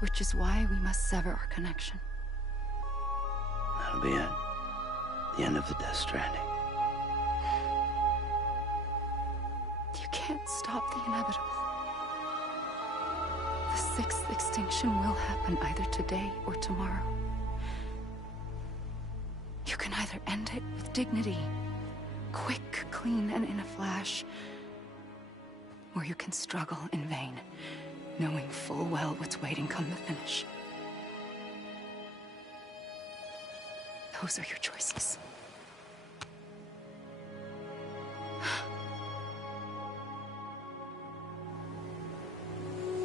Which is why we must sever our connection. That'll be it. The end of the Death Stranding. You can't stop the inevitable. The sixth extinction will happen either today or tomorrow. You can either end it with dignity, quick, clean, and in a flash, or you can struggle in vain, knowing full well what's waiting come the finish. Those are your choices.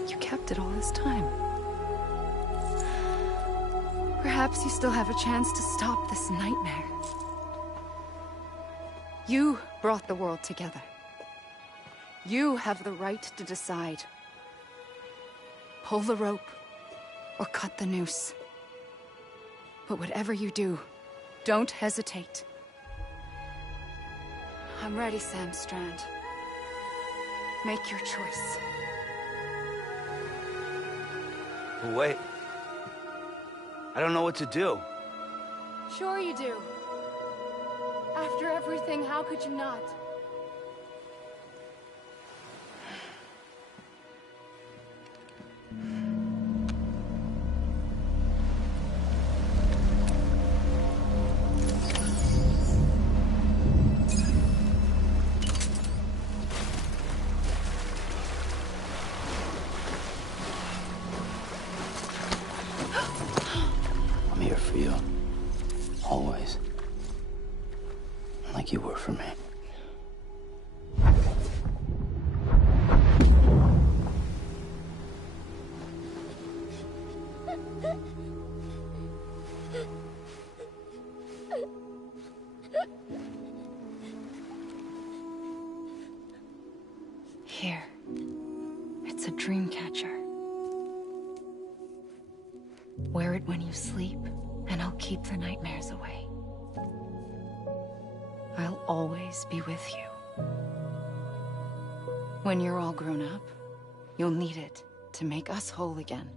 You kept it all this time. Perhaps you still have a chance to stop this nightmare. You brought the world together. You have the right to decide. Pull the rope, or cut the noose. But whatever you do, don't hesitate. I'm ready, Sam Strand. Make your choice. But wait. I don't know what to do. Sure you do. After everything, how could you not? I'm here for you. Always. Like you were for me. Here. It's a dream catcher. Wear it when you sleep, and I'll keep the nightmares away. I'll always be with you. When you're all grown up, you'll need it to make us whole again.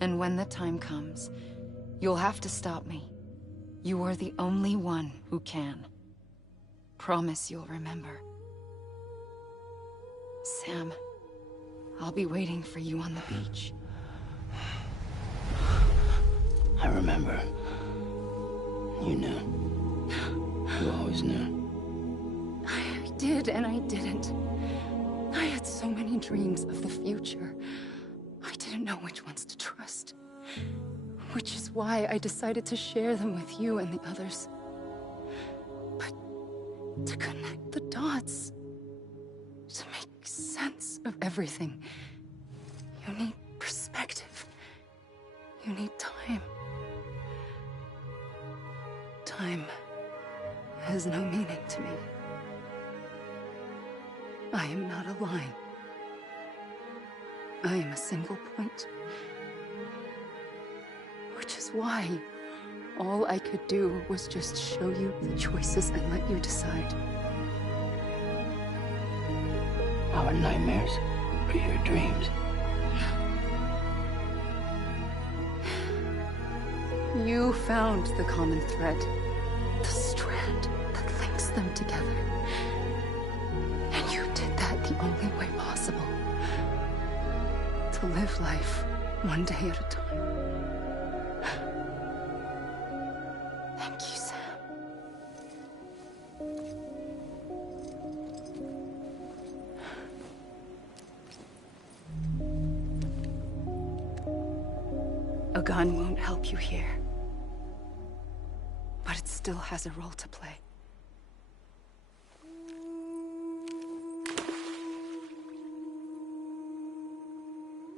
And when the time comes, you'll have to stop me. You are the only one who can. Promise you'll remember. Sam, I'll be waiting for you on the beach. I remember. You knew. You always knew. I did and I didn't. I had so many dreams of the future. I didn't know which ones to trust. Which is why I decided to share them with you and the others. But to connect the dots, to make sense of everything, you need perspective. You need time. Time has no meaning to me. I am not a line. I am a single point. Which is why all I could do was just show you the choices and let you decide. Our nightmares are your dreams. You found the common thread, the strand that links them together. And you did that the only way possible. To live life one day at a time. Thank you, Sam. A gun won't help you here. But it still has a role to play.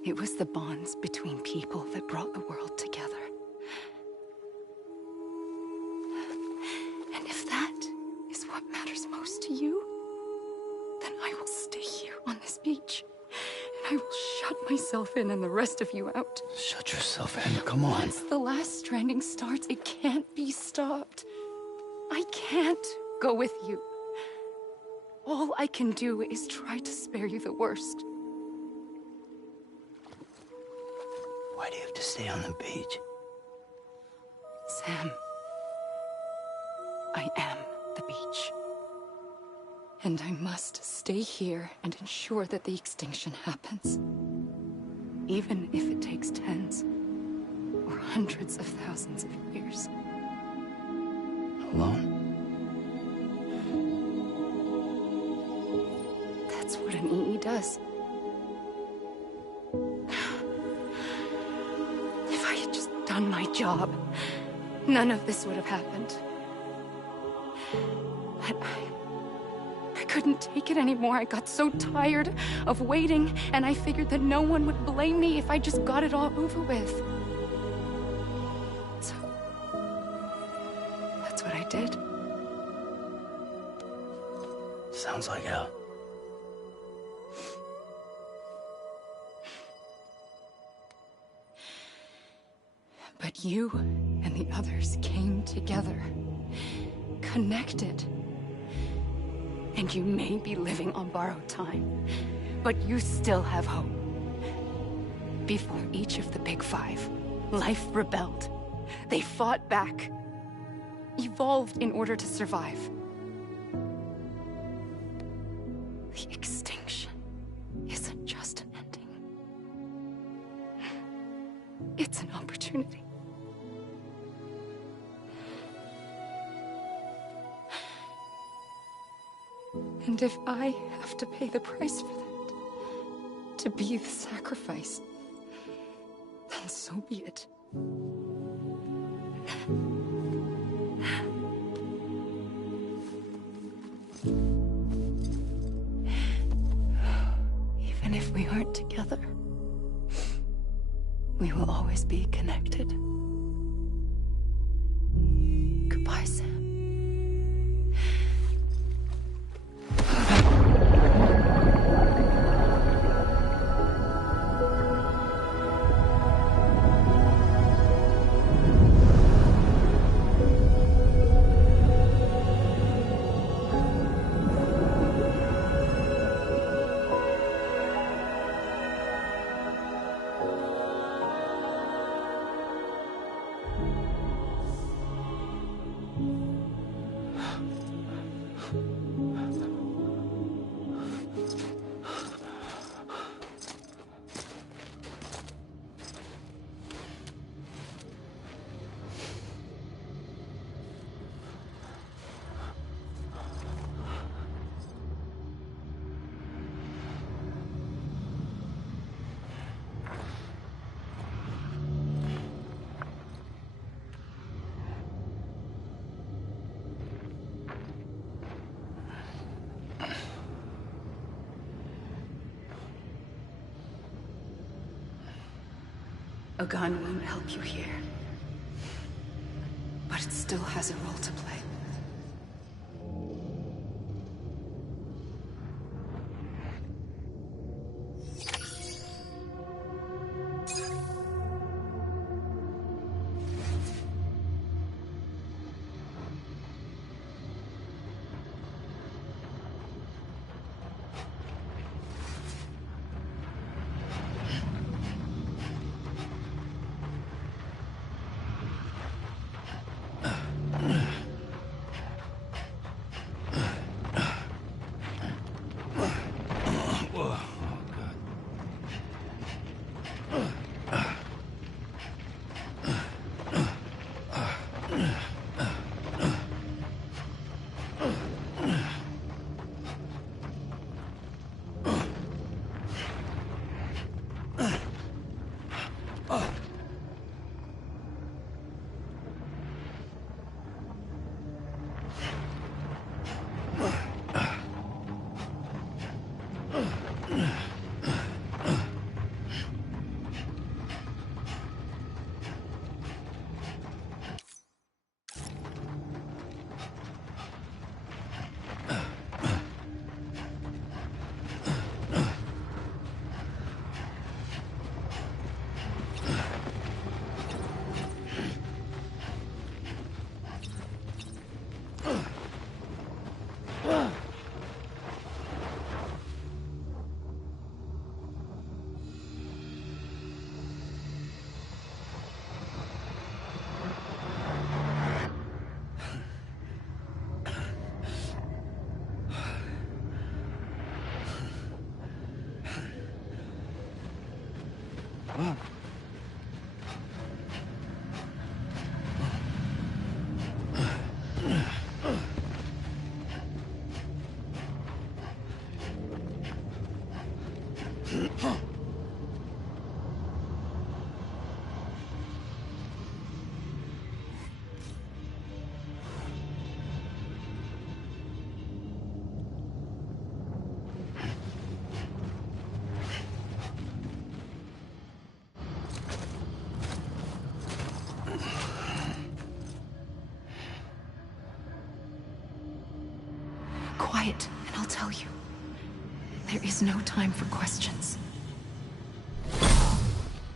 It was the bonds between people that brought the world together. And if that is what matters most to you, then I will stay here on this beach. And I will shut myself in and the rest of you out. Shut yourself in, come on. Once the last stranding starts, it can't be stopped. I can't go with you. All I can do is try to spare you the worst. Why do you have to stay on the beach? Sam, I am the beach. And I must stay here and ensure that the extinction happens. Even if it takes tens or hundreds of thousands of years. Alone? That's what an EE does. If I had just done my job, none of this would have happened. But I couldn't take it anymore. I got so tired of waiting, and I figured that no one would blame me if I just got it all over with. So, that's what I did. Sounds like hell. But you and the others came together, connected. And you may be living on borrowed time, but you still have hope. Before each of the Big Five, life rebelled. They fought back, evolved in order to survive. The extinction isn't just an ending. It's an opportunity. And if I have to pay the price for that, to be the sacrifice, then so be it. Even if we aren't together, we will always be connected. Goodbye, Sam. A gun won't help you here, but it still has a role to play. Quiet, and I'll tell you. There is no time for questions.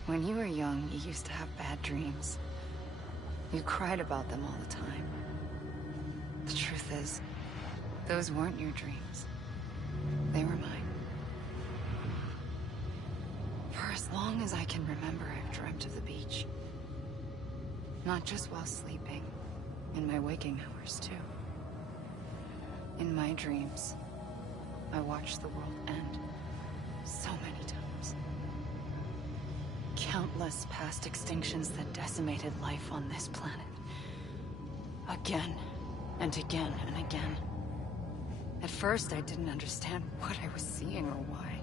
When you were young, you used to have bad dreams. You cried about them all the time. The truth is, those weren't your dreams. They were mine. For as long as I can remember, I've dreamt of the beach. Not just while sleeping, in my waking hours, too. In my dreams, I watched the world end so many times. Countless past extinctions that decimated life on this planet. Again, and again, and again. At first, I didn't understand what I was seeing or why.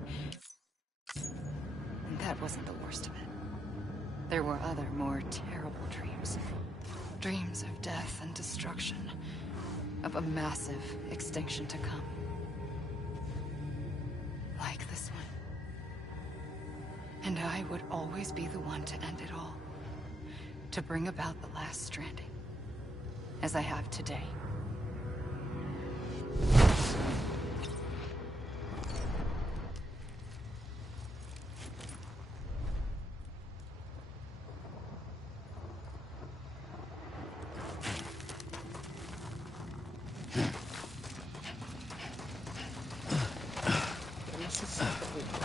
And that wasn't the worst of it. There were other, more terrible dreams. Dreams of death and destruction. Of a massive extinction to come. Like this one. And I would always be the one to end it all. To bring about the last stranding. As I have today.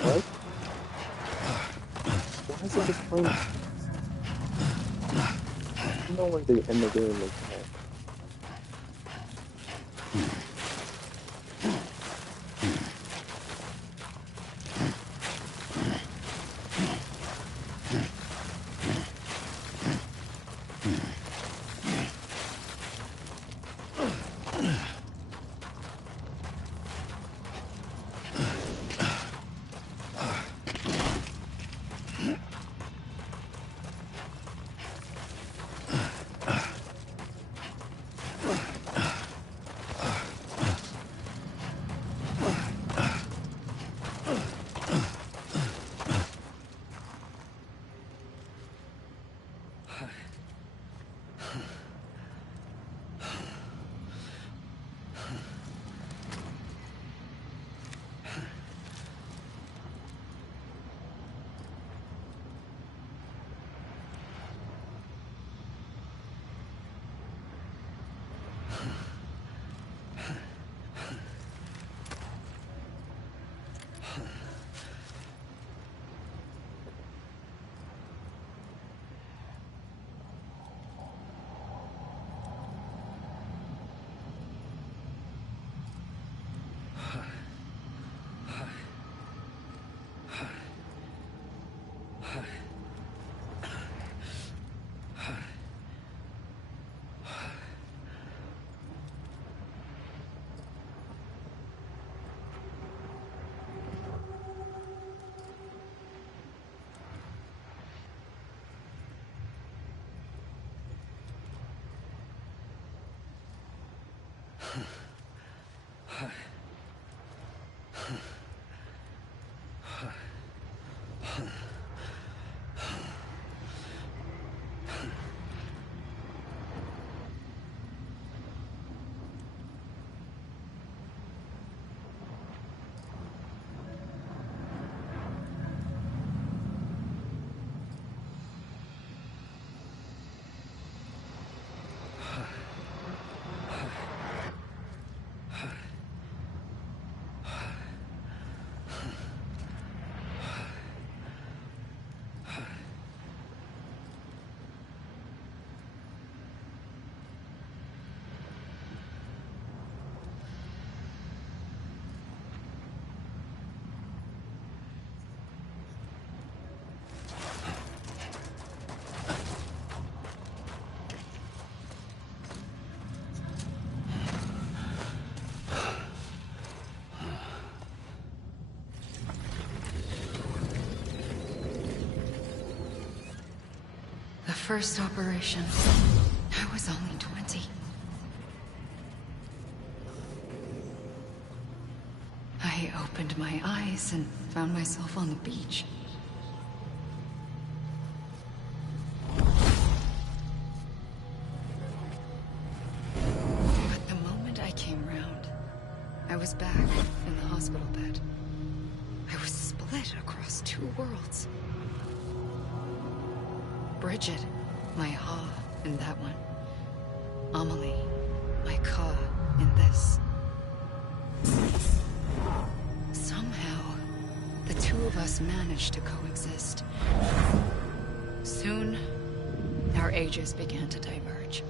What? Why is it just playing? I know when they end the game like that. first operation, I was only 20. I opened my eyes and found myself on the beach. But the moment I came round, I was back in the hospital bed. I was split across two worlds. Bridget, my Ha in that one. Amelie, my Ka in this. Somehow, the two of us managed to coexist. Soon, our ages began to diverge.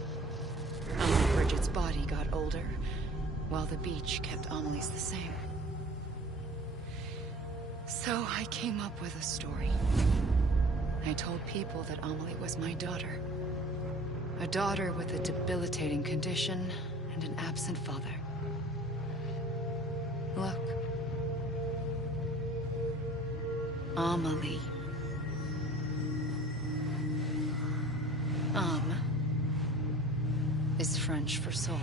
Bridget's body got older, while the beach kept Amelie's the same. So I came up with a story. I told people that Amelie was my daughter. A daughter with a debilitating condition and an absent father. Look. Amelie. Is French for soul.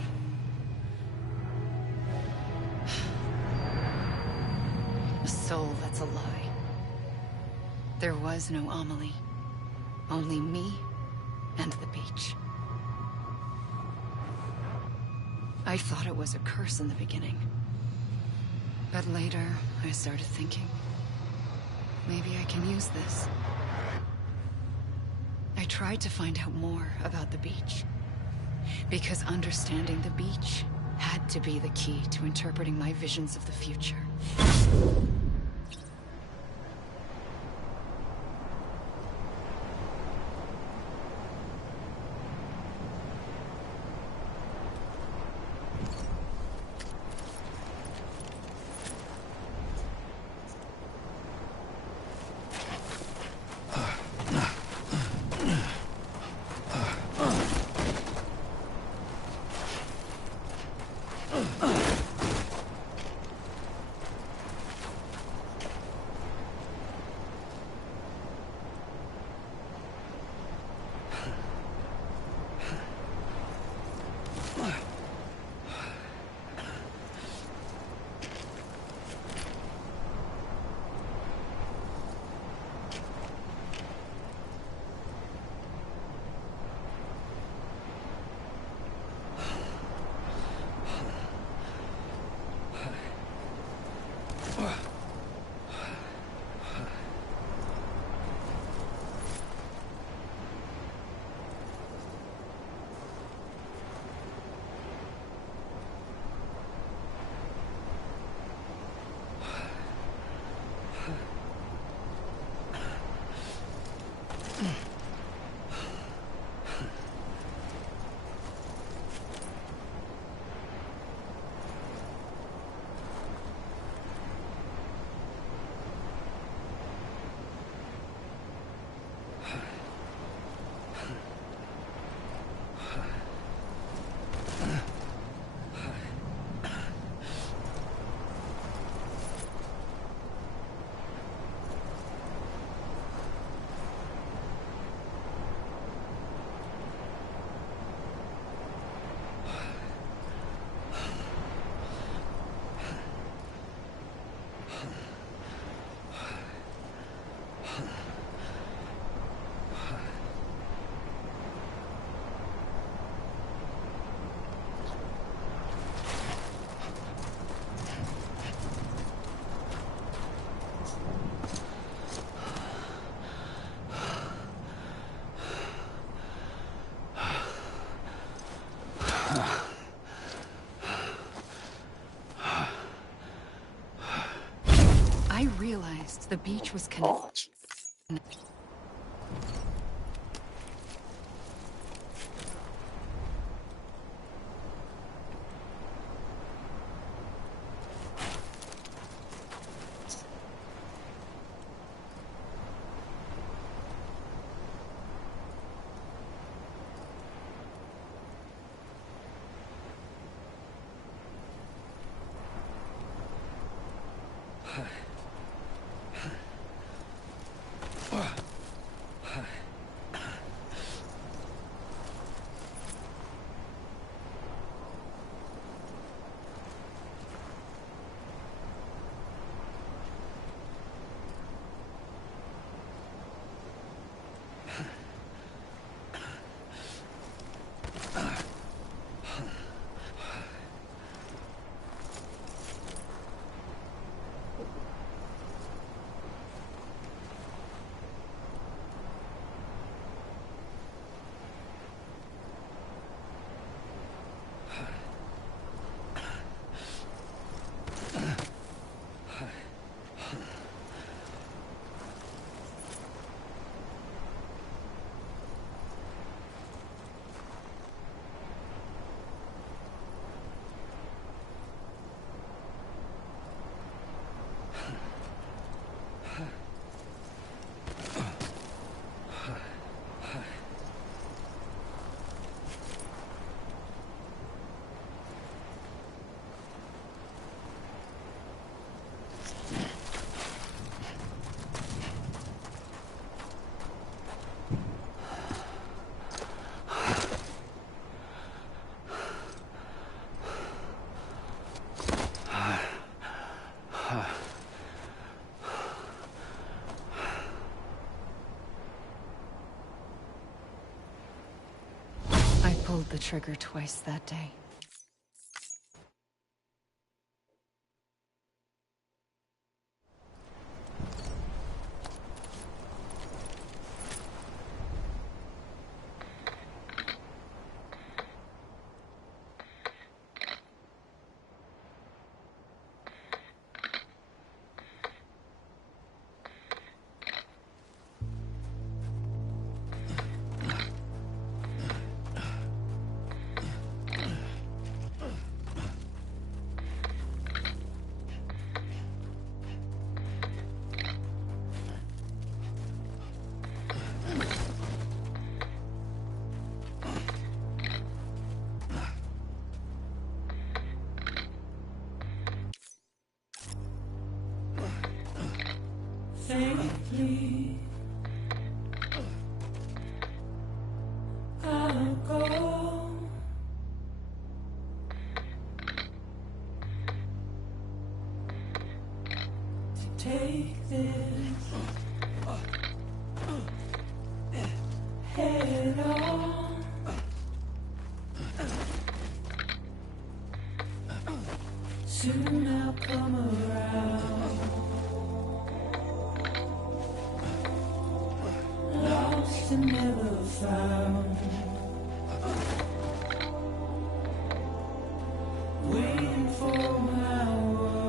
A soul that's a lie. There was no Amelie. Only me and the beach. I thought it was a curse in the beginning. But later, I started thinking, maybe I can use this. I tried to find out more about the beach. Because understanding the beach had to be the key to interpreting my visions of the future. I realized the beach was connected. pulled the trigger twice that day. Safely, I'll go to take this head on. Soon I'll come around. Lost and never found, waiting for my words,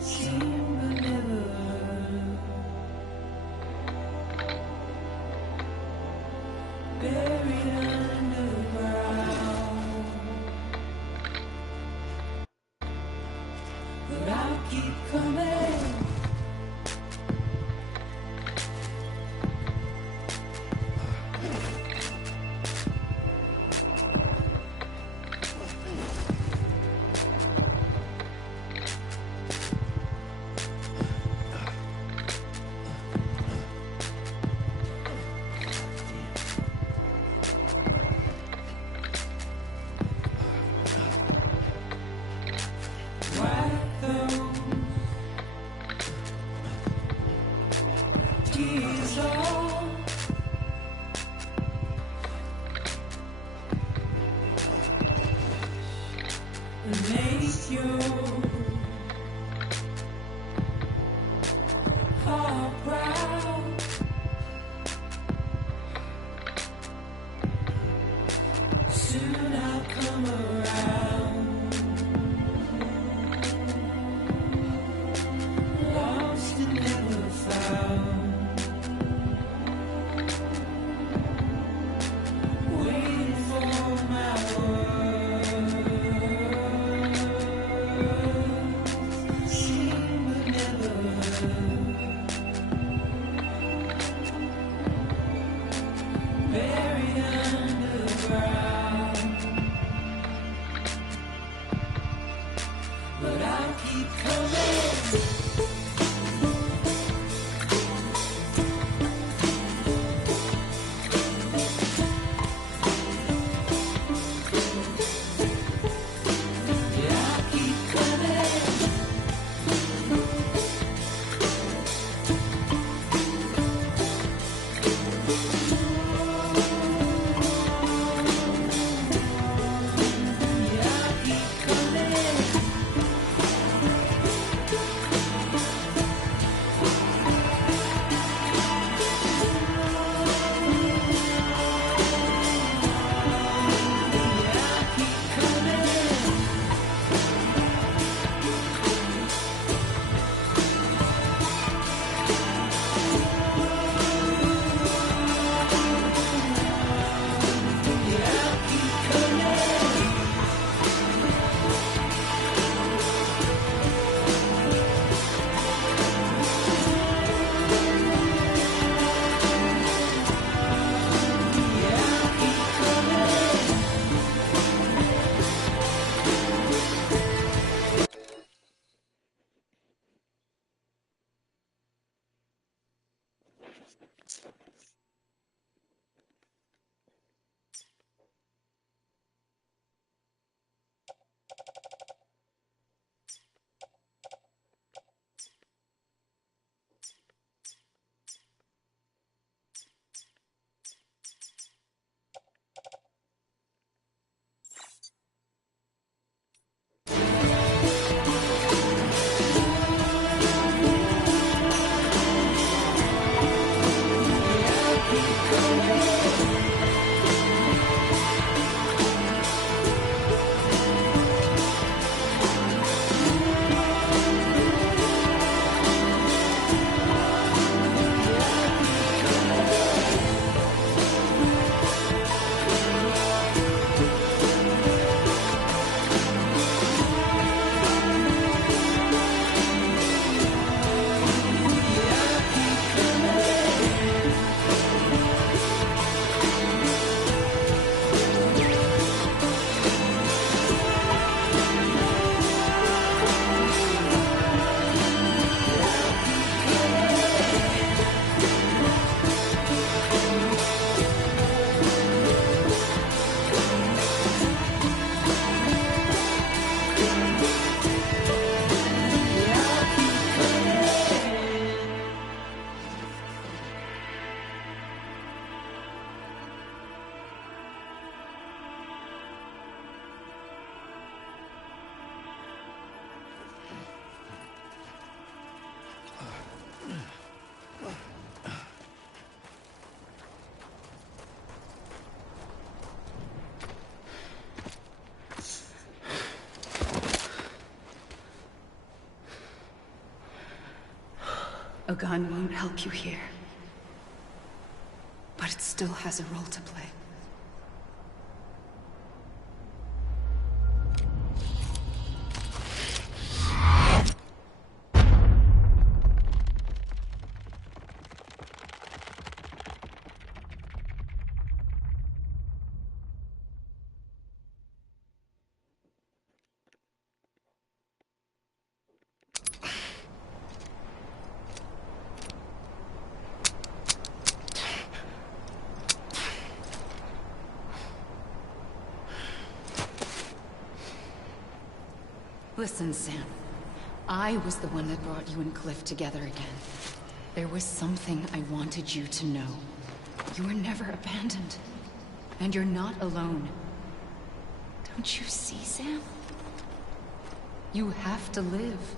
seem but never heard, buried underground, but I'll keep coming. Wipe those tears off, and make your heart proud. Soon I'll come around. Lost and never found, waiting for my words, seen but never heard, buried underground, but I'll keep coming. A gun won't help you here. But it still has a role to play. Listen, Sam. I was the one that brought you and Cliff together again. There was something I wanted you to know. You were never abandoned. And you're not alone. Don't you see, Sam? You have to live.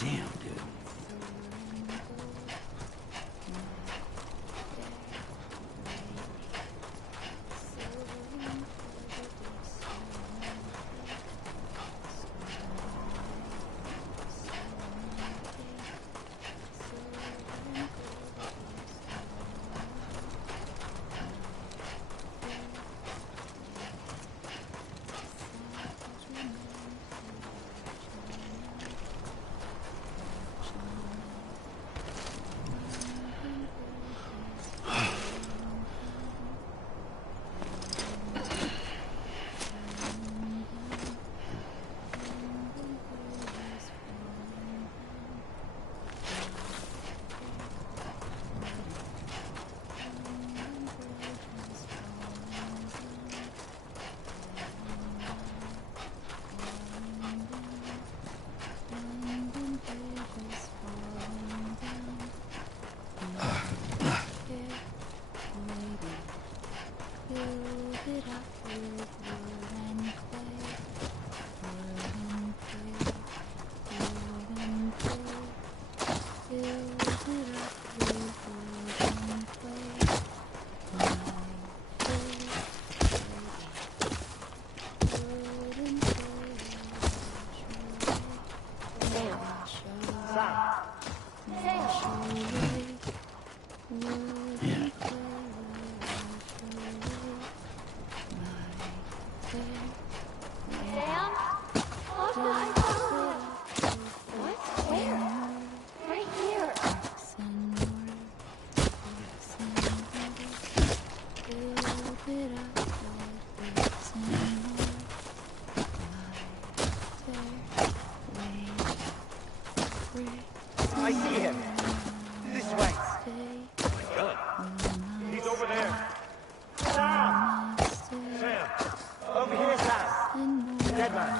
Damn, dude. I see him. This way. Good. He's over there. Sam! Sam! Over here, Sam! Dead man.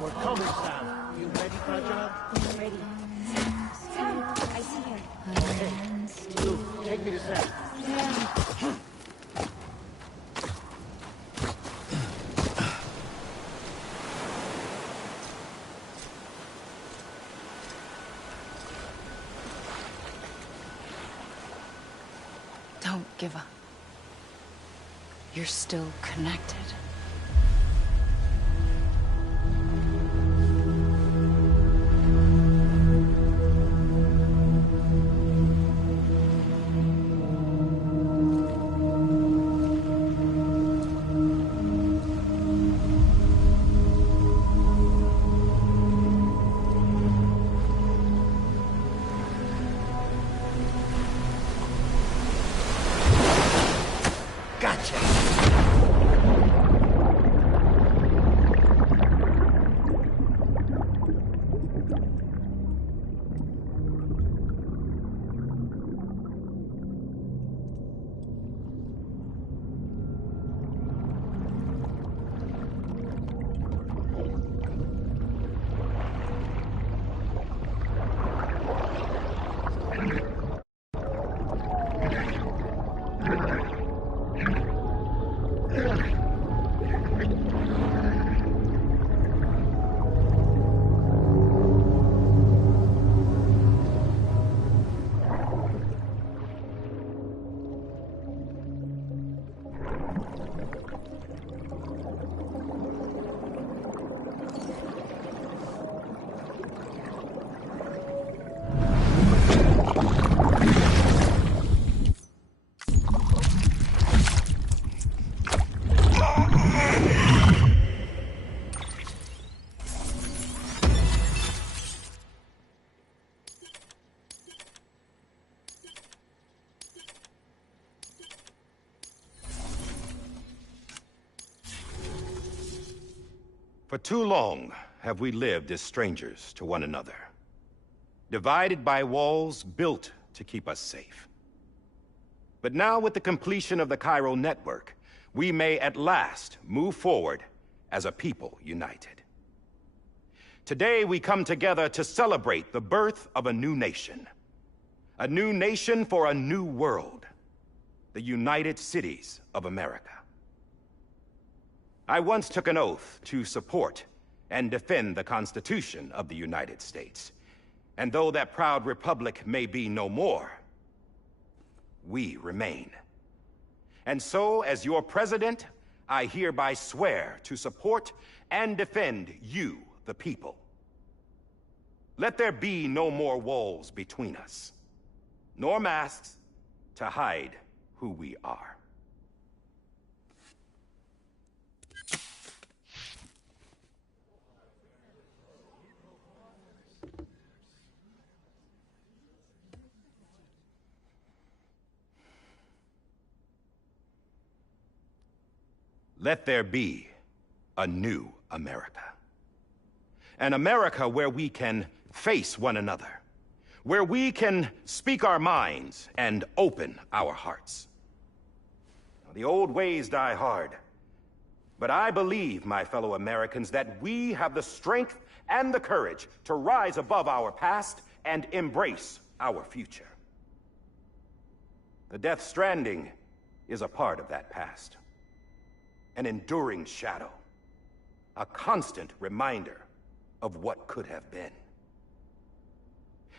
We're coming, Sam. You ready for a job? Ready. Sam, I see him. Okay. Luke, take me to Sam. Don't give up. You're still connected. Gotcha! For too long have we lived as strangers to one another, divided by walls built to keep us safe. But now, with the completion of the Cairo network, we may at last move forward as a people united. Today we come together to celebrate the birth of a new nation. A new nation for a new world. The United Cities of America. I once took an oath to support and defend the Constitution of the United States. And though that proud republic may be no more, we remain. And so, as your president, I hereby swear to support and defend you, the people. Let there be no more walls between us, nor masks to hide who we are. Let there be a new America. An America where we can face one another, where we can speak our minds and open our hearts. The old ways die hard, but I believe, my fellow Americans, that we have the strength and the courage to rise above our past and embrace our future. The Death Stranding is a part of that past. An enduring shadow, a constant reminder of what could have been.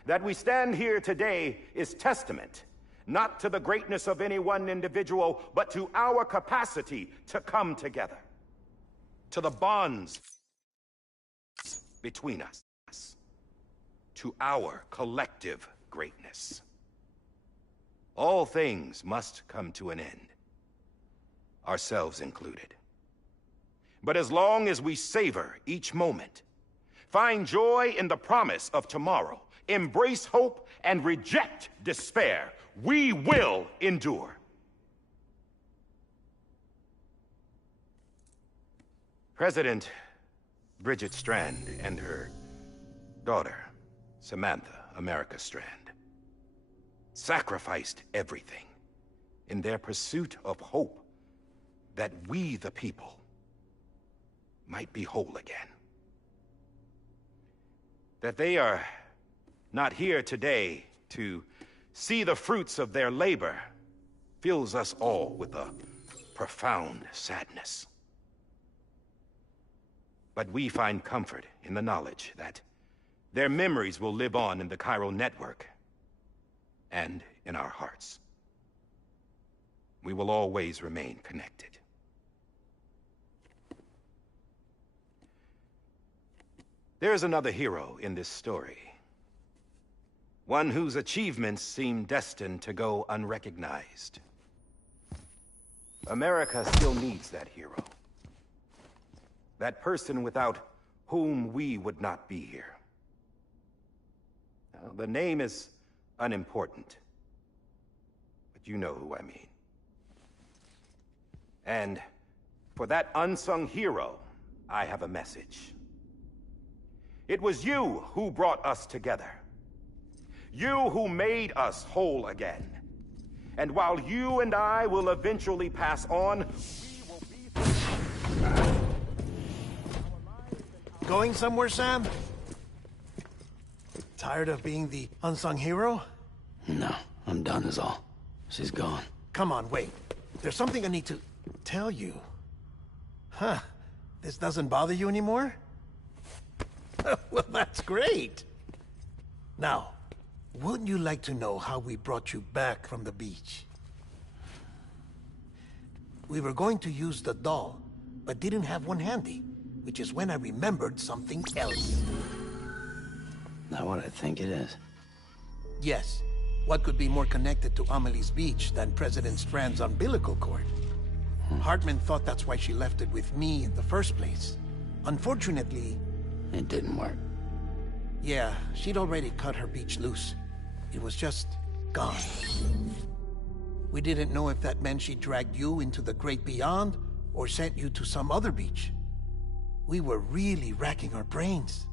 That we stand here today is testament, not to the greatness of any one individual, but to our capacity to come together, to the bonds between us, to our collective greatness. All things must come to an end, ourselves included. But as long as we savor each moment, find joy in the promise of tomorrow, embrace hope, and reject despair, we will endure. President Bridget Strand and her daughter, Samantha America Strand, sacrificed everything in their pursuit of hope that we, the people, might be whole again. That they are not here today to see the fruits of their labor fills us all with a profound sadness. But we find comfort in the knowledge that their memories will live on in the chiral network and in our hearts. We will always remain connected. There is another hero in this story. One whose achievements seem destined to go unrecognized. America still needs that hero. That person without whom we would not be here. Now, the name is unimportant, but you know who I mean. And for that unsung hero, I have a message. It was you who brought us together. You who made us whole again. And while you and I will eventually pass on, we will be... Going somewhere, Sam? Tired of being the unsung hero? No, I'm done is all. She's gone. Come on, wait. There's something I need to tell you. Huh. This doesn't bother you anymore? Well, that's great. Now, wouldn't you like to know how we brought you back from the beach? We were going to use the doll, but didn't have one handy, which is when I remembered something else. Not what I think it is. Yes. What could be more connected to Amelie's beach than President Strand's umbilical cord? Hartman thought that's why she left it with me in the first place. Unfortunately... It didn't work. Yeah, she'd already cut her beach loose. It was just gone. We didn't know if that meant she dragged you into the great beyond, or sent you to some other beach. We were really racking our brains.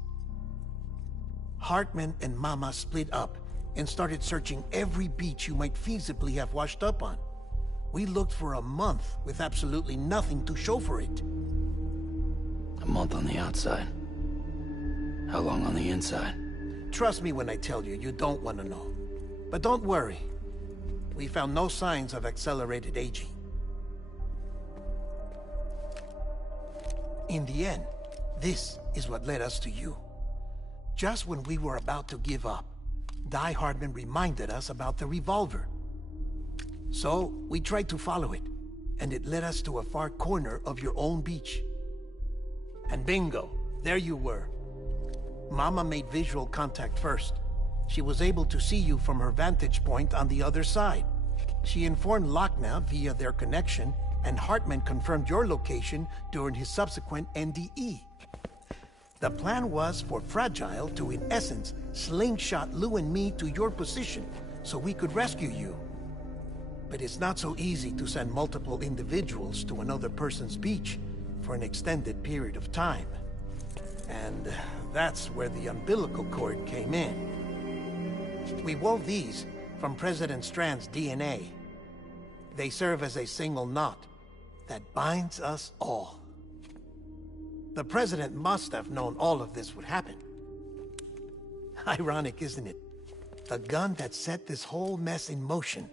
Hartman and Mama split up and started searching every beach you might feasibly have washed up on. We looked for a month with absolutely nothing to show for it. A month on the outside. How long on the inside? Trust me when I tell you, you don't want to know. But don't worry. We found no signs of accelerated aging. In the end, this is what led us to you. Just when we were about to give up, Die Hardman reminded us about the revolver. So, we tried to follow it, and it led us to a far corner of your own beach. And bingo, there you were. Mama made visual contact first. She was able to see you from her vantage point on the other side. She informed Lochna via their connection, and Hartman confirmed your location during his subsequent NDE. The plan was for Fragile to, in essence, slingshot Lou and me to your position so we could rescue you. But it's not so easy to send multiple individuals to another person's beach for an extended period of time. And that's where the umbilical cord came in. We wove these from President Strand's DNA. They serve as a single knot that binds us all. The President must have known all of this would happen. Ironic, isn't it? The gun that set this whole mess in motion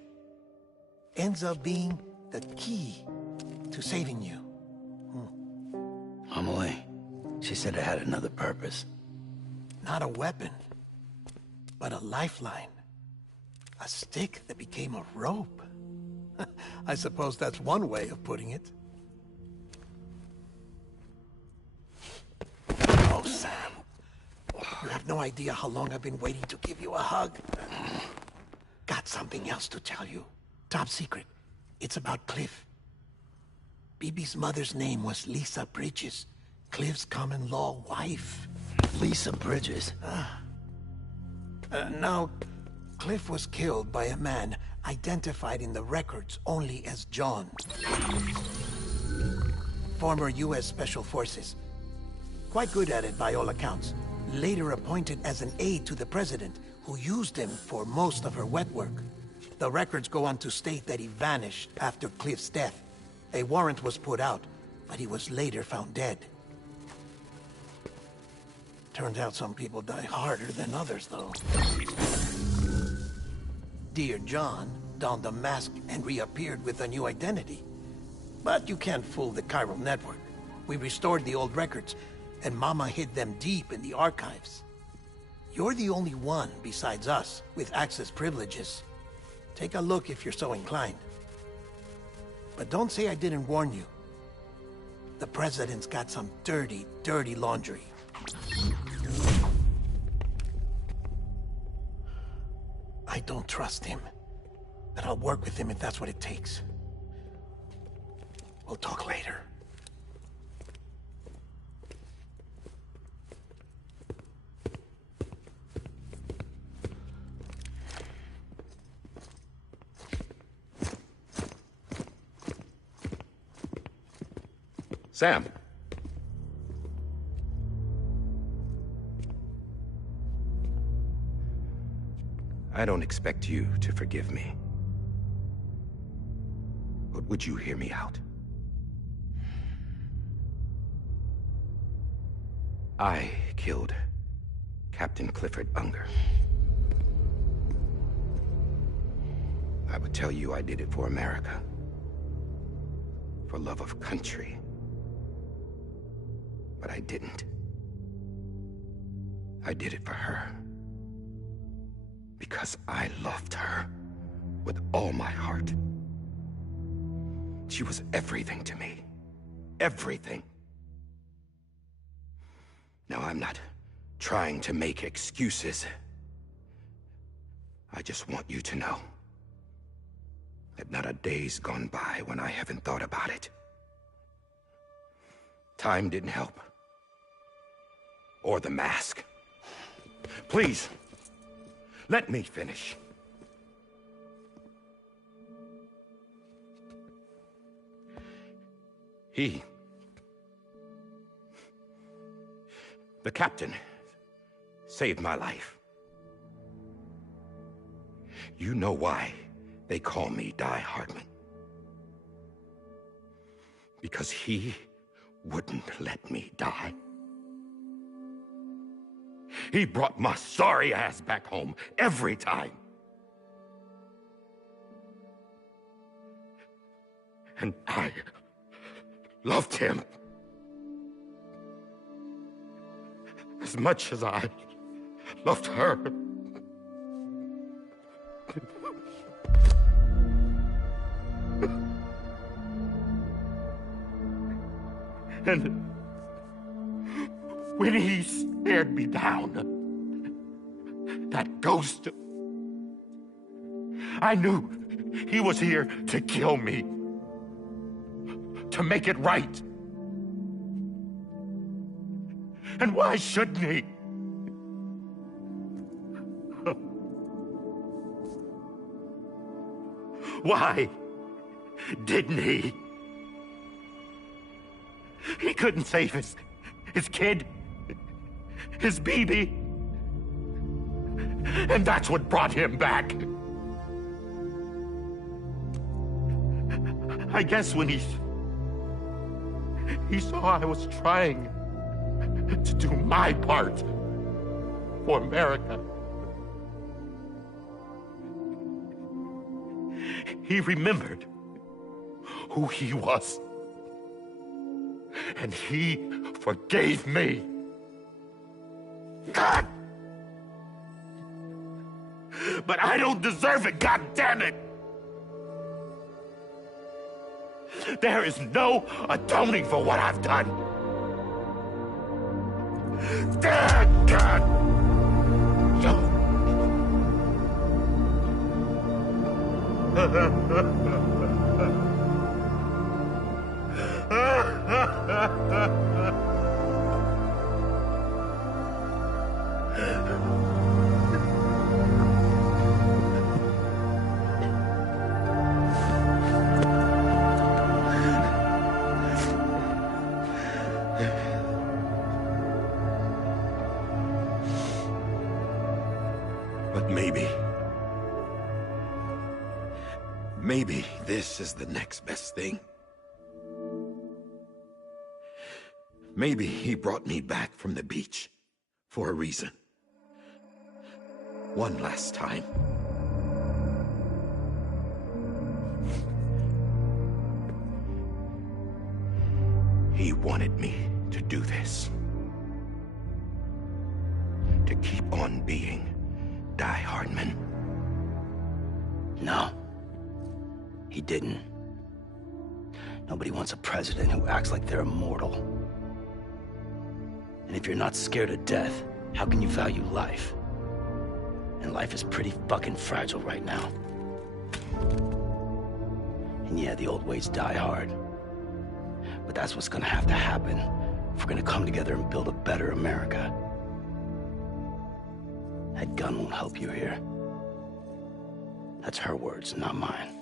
ends up being the key to saving you. Amelie, she said it had another purpose. Not a weapon, but a lifeline. A stick that became a rope. I suppose that's one way of putting it. Oh, Sam. You have no idea how long I've been waiting to give you a hug. Got something else to tell you. Top secret. It's about Cliff. Bibi's mother's name was Lisa Bridges, Cliff's common-law wife. Lisa Bridges? Now, Cliff was killed by a man identified in the records only as John. Former U.S. Special Forces. Quite good at it by all accounts. Later appointed as an aide to the president, who used him for most of her wet work. The records go on to state that he vanished after Cliff's death. A warrant was put out, but he was later found dead. Turns out some people die harder than others, though. Dear John donned a mask and reappeared with a new identity. But you can't fool the chiral network. We restored the old records, and Mama hid them deep in the archives. You're the only one, besides us, with access privileges. Take a look if you're so inclined. But don't say I didn't warn you. The President's got some dirty, dirty laundry. I don't trust him, but I'll work with him if that's what it takes. We'll talk later. Sam. I don't expect you to forgive me. But would you hear me out? I killed Captain Clifford Unger. I would tell you I did it for America. For love of country. But I didn't. I did it for her. Because I loved her with all my heart. She was everything to me. Everything. Now, I'm not trying to make excuses. I just want you to know that not a day's gone by when I haven't thought about it. Time didn't help. Or the mask. Please, let me finish. The captain, saved my life. You know why they call me Die Hardman. Because he wouldn't let me die. He brought my sorry ass back home every time. And I loved him as much as I loved her. And when he stared me down, that ghost, I knew he was here to kill me, to make it right. And why shouldn't he? Why didn't he? He couldn't save his kid, his baby. And that's what brought him back. I guess when he saw I was trying to do my part for America, he remembered who he was. And he forgave me. God! But I don't deserve it, God damn it! There is no atoning for what I've done. God! But maybe this is the next best thing. Maybe he brought me back from the beach for a reason. One last time. He wanted me to do this. To keep on being Die Hardman. No. He didn't. Nobody wants a president who acts like they're immortal. And if you're not scared of death, how can you value life? And life is pretty fucking fragile right now. And yeah, the old ways die hard. But that's what's gonna have to happen if we're gonna come together and build a better America. That gun won't help you here. That's her words, not mine.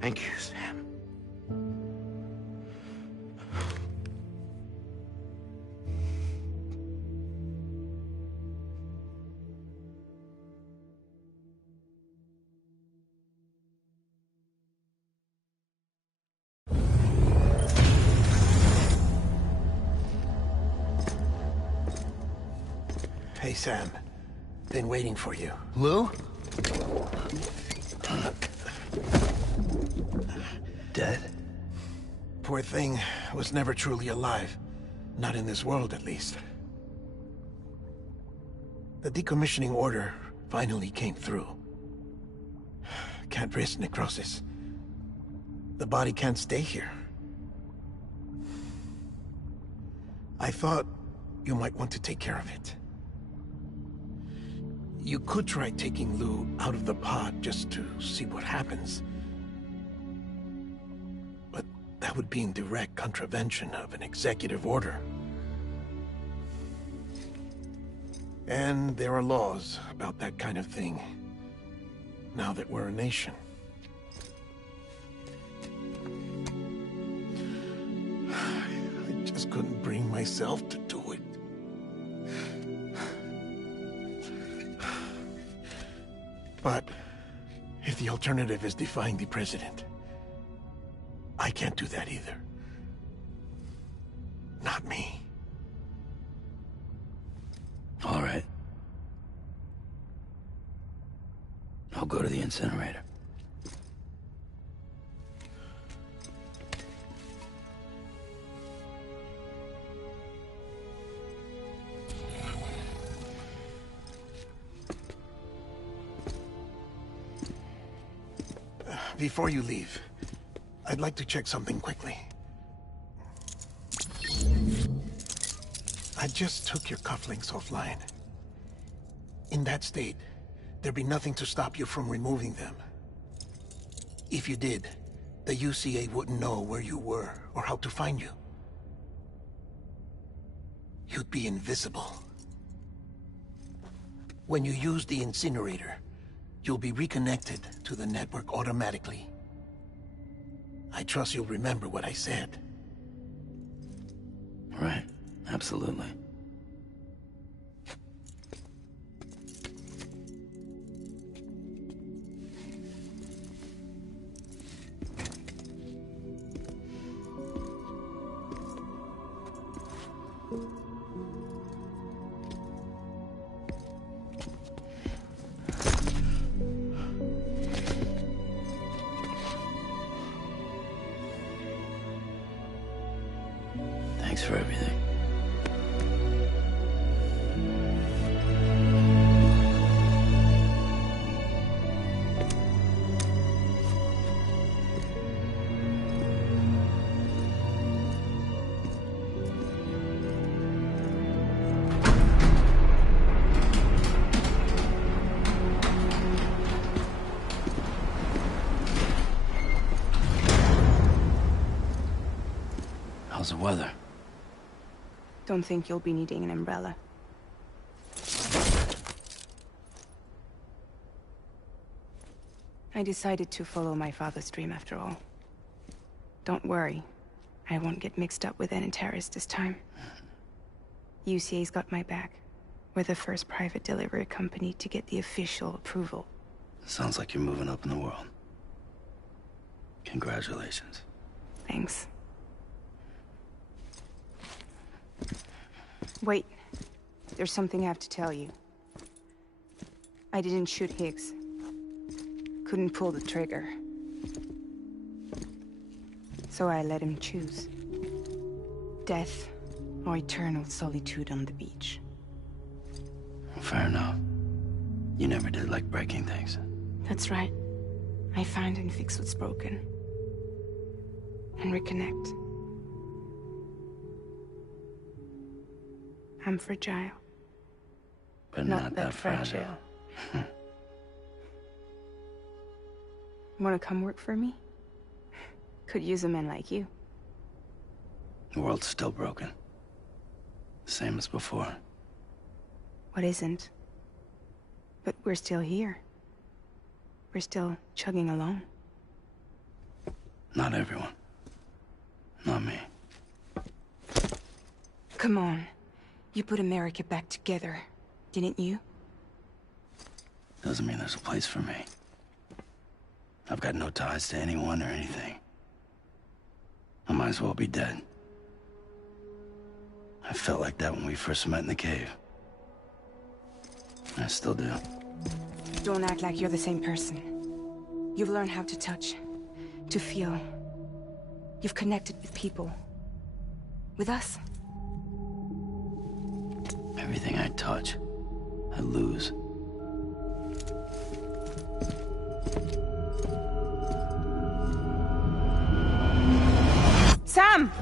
Thank you, Sam. Hey, Sam. Been waiting for you. Lou? Dead? Poor thing was never truly alive. Not in this world, at least. The decommissioning order finally came through. Can't risk necrosis. The body can't stay here. I thought you might want to take care of it. You could try taking Lou out of the pod just to see what happens. But that would be in direct contravention of an executive order. And there are laws about that kind of thing, now that we're a nation. I just couldn't bring myself to do it. But if If the alternative is defying the president, I can't do that either. Not me. All right. I'll go to the incinerator. Before you leave, I'd like to check something quickly. I just took your cufflinks offline. In that state, there'd be nothing to stop you from removing them. If you did, the UCA wouldn't know where you were or how to find you. You'd be invisible. When you use the incinerator, you'll be reconnected to the network automatically. I trust you'll remember what I said. Right. Absolutely. Thanks for everything. How's the weather? Don't think you'll be needing an umbrella. I decided to follow my father's dream after all. Don't worry. I won't get mixed up with any terrorists this time. UCA's got my back. We're the first private delivery company to get the official approval. Sounds like you're moving up in the world. Congratulations. Thanks. Wait. There's something I have to tell you. I didn't shoot Higgs. Couldn't pull the trigger. So I let him choose. Death or eternal solitude on the beach. Fair enough. You never did like breaking things. That's right. I find and fix what's broken. And reconnect. I'm fragile. But not that fragile. Wanna come work for me? Could use a man like you. The world's still broken. Same as before. What isn't? But we're still here. We're still chugging along. Not everyone. Not me. Come on. You put America back together, didn't you? Doesn't mean there's a place for me. I've got no ties to anyone or anything. I might as well be dead. I felt like that when we first met in the cave. I still do. Don't act like you're the same person. You've learned how to touch, to feel. You've connected with people. With us. Everything I touch, I lose. Sam!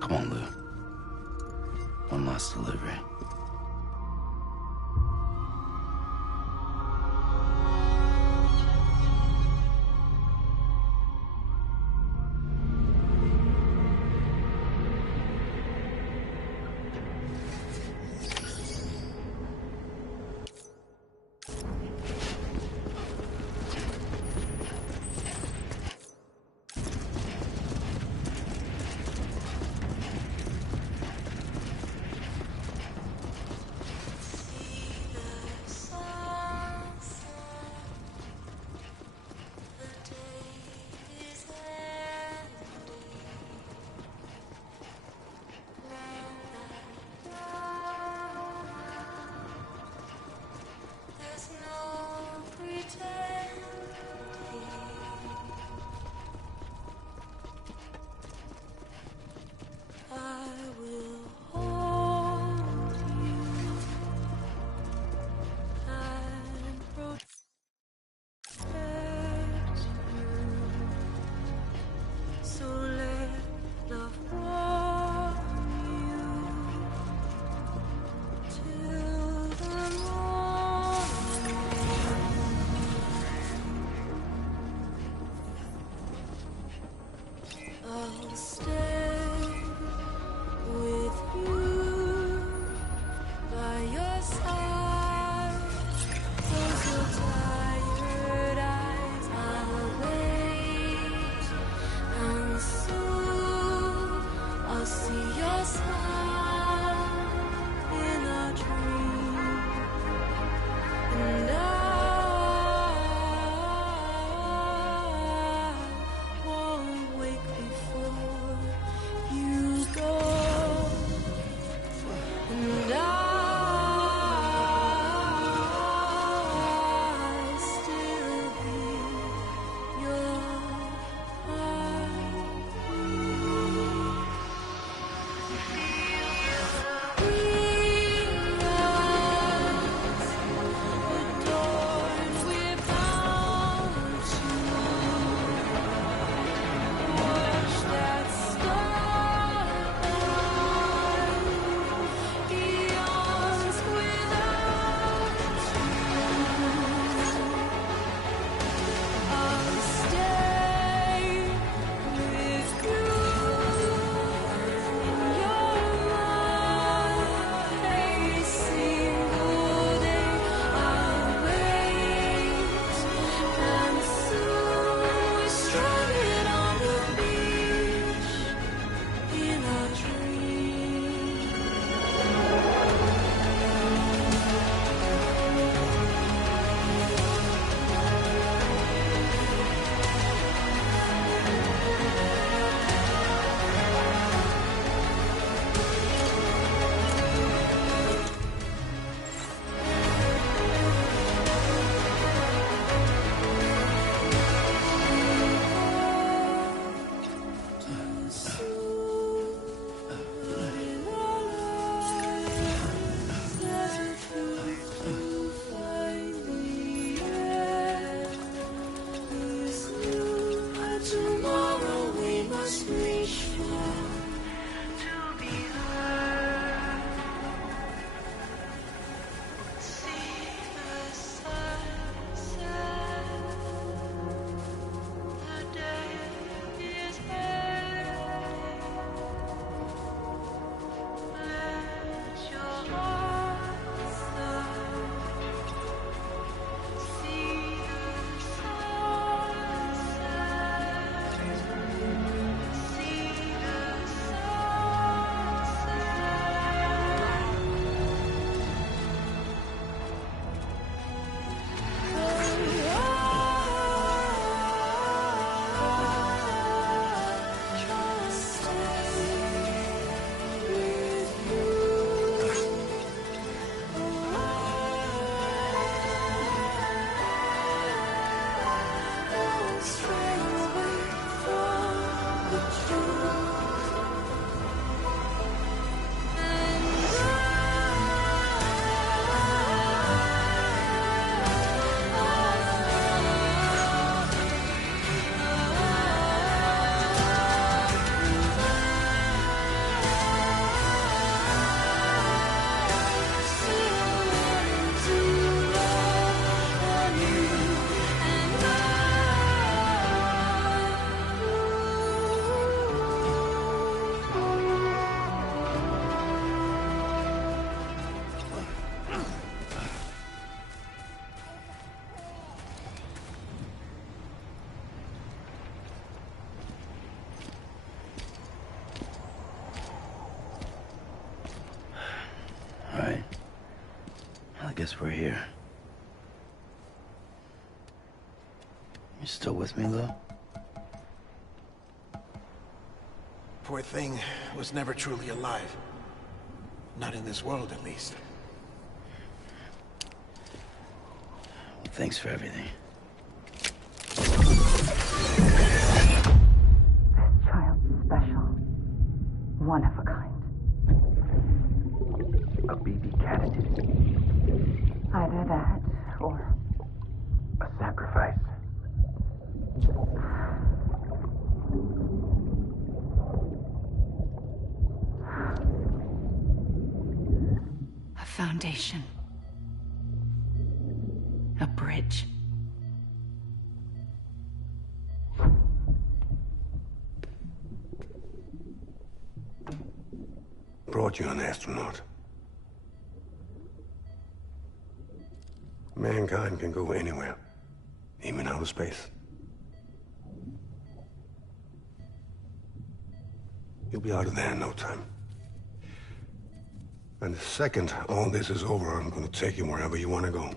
Come on, Lou. One last delivery. guess we're here. You still with me, Lou? Poor thing was never truly alive. Not in this world, at least. Well, thanks for everything. Child's special. One of a kind. A BB candidate. Either that, or A sacrifice. a foundation. A bridge. Brought you an astronaut. Mankind can go anywhere, even outer space. You'll be out of there in no time. And the second all this is over, I'm gonna take you wherever you want to go.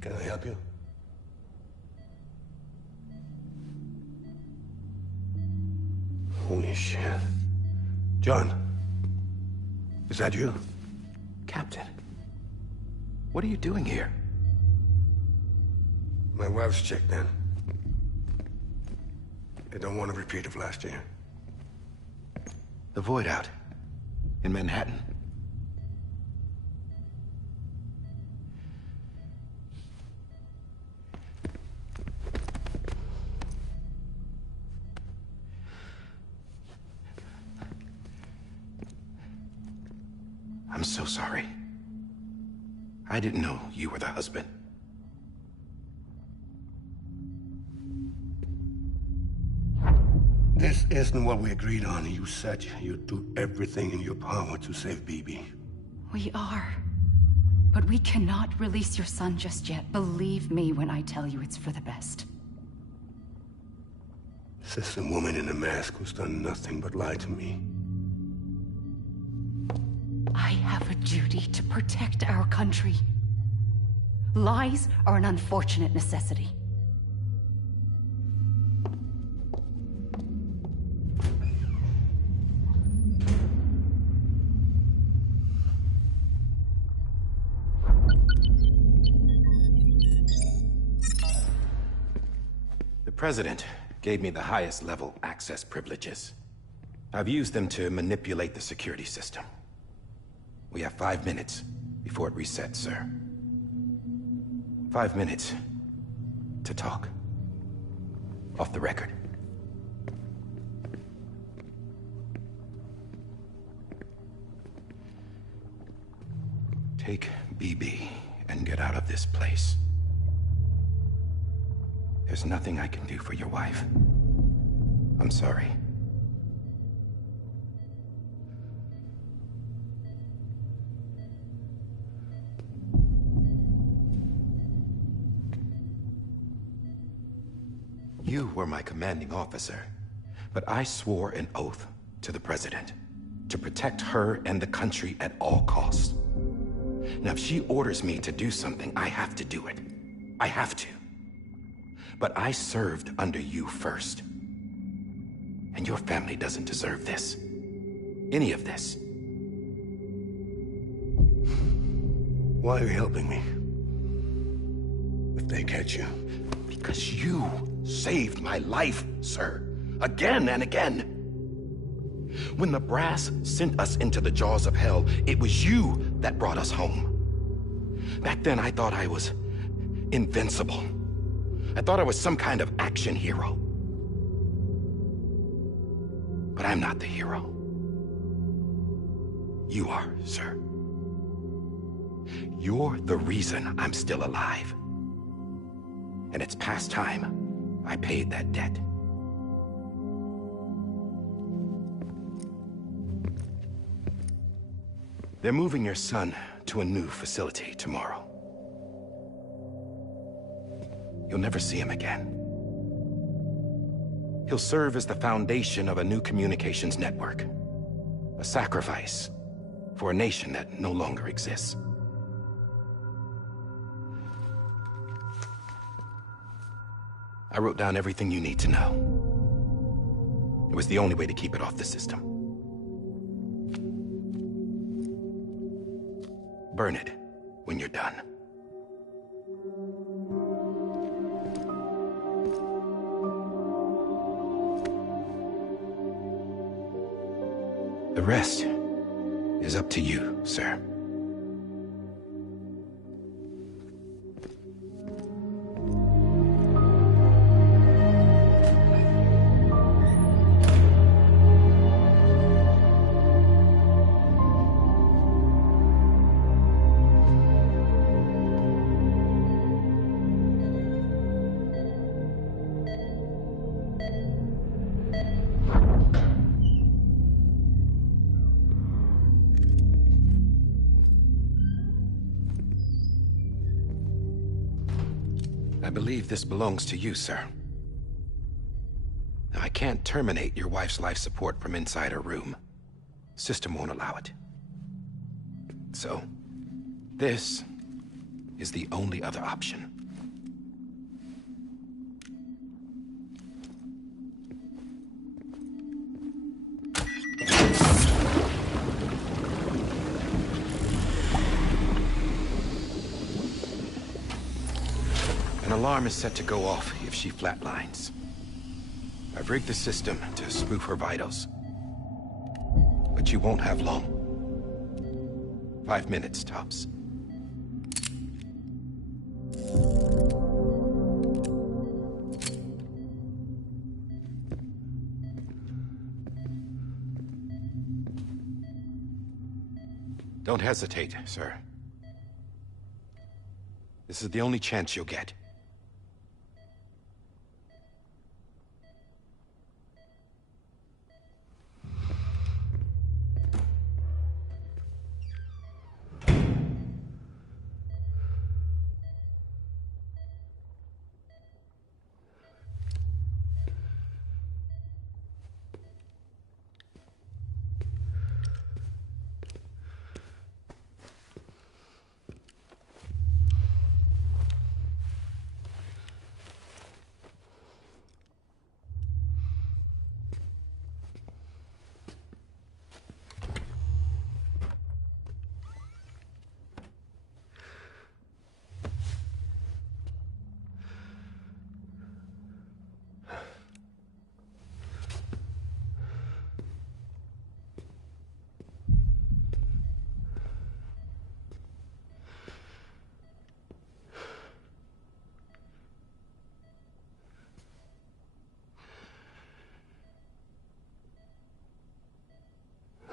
Can I help you? Holy shit. John, is that you? Captain, what are you doing here? My wife's checked in. They don't want a repeat of last year. The Void Out. In Manhattan. I'm so sorry. I didn't know you were the husband. This isn't what we agreed on. You said you'd do everything in your power to save BB. We are. But we cannot release your son just yet. Believe me when I tell you it's for the best. This is a woman in a mask who's done nothing but lie to me. I have a duty to protect our country. Lies are an unfortunate necessity. The President gave me the highest level access privileges. I've used them to manipulate the security system. We have 5 minutes before it resets, sir. 5 minutes to talk. Off the record. Take BB and get out of this place. There's nothing I can do for your wife. I'm sorry. You were my commanding officer, but I swore an oath to the President to protect her and the country at all costs. Now, if she orders me to do something, I have to do it. I have to. But I served under you first. And your family doesn't deserve this. Any of this. Why are you helping me? If they catch you. Because you saved my life, sir. Again and again. When the brass sent us into the jaws of hell, it was you that brought us home. Back then, I thought I was invincible. I thought I was some kind of action hero. But I'm not the hero. You are, sir. You're the reason I'm still alive. And it's past time I paid that debt. They're moving your son to a new facility tomorrow. You'll never see him again. He'll serve as the foundation of a new communications network. A sacrifice for a nation that no longer exists. I wrote down everything you need to know. It was the only way to keep it off the system. Burn it when you're done. The rest is up to you, sir. I believe this belongs to you, sir. Now, I can't terminate your wife's life support from inside her room. System won't allow it. So, this is the only other option. An alarm is set to go off if she flatlines. I've rigged the system to spoof her vitals. But you won't have long. 5 minutes, tops. Don't hesitate, sir. This is the only chance you'll get.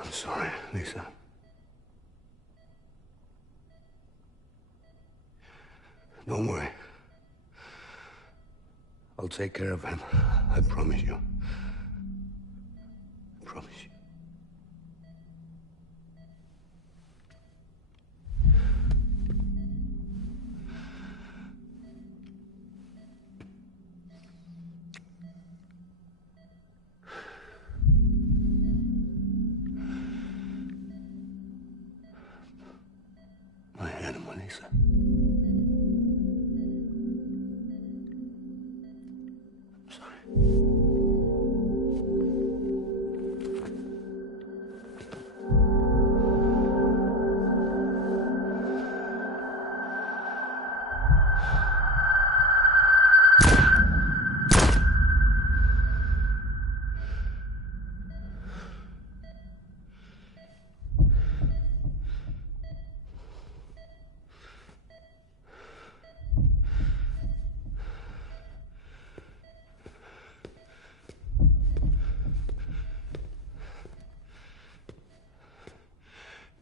I'm sorry, Lisa. Don't worry. I'll take care of him. I promise you. I promise you. My animal, Lisa. I'm sorry.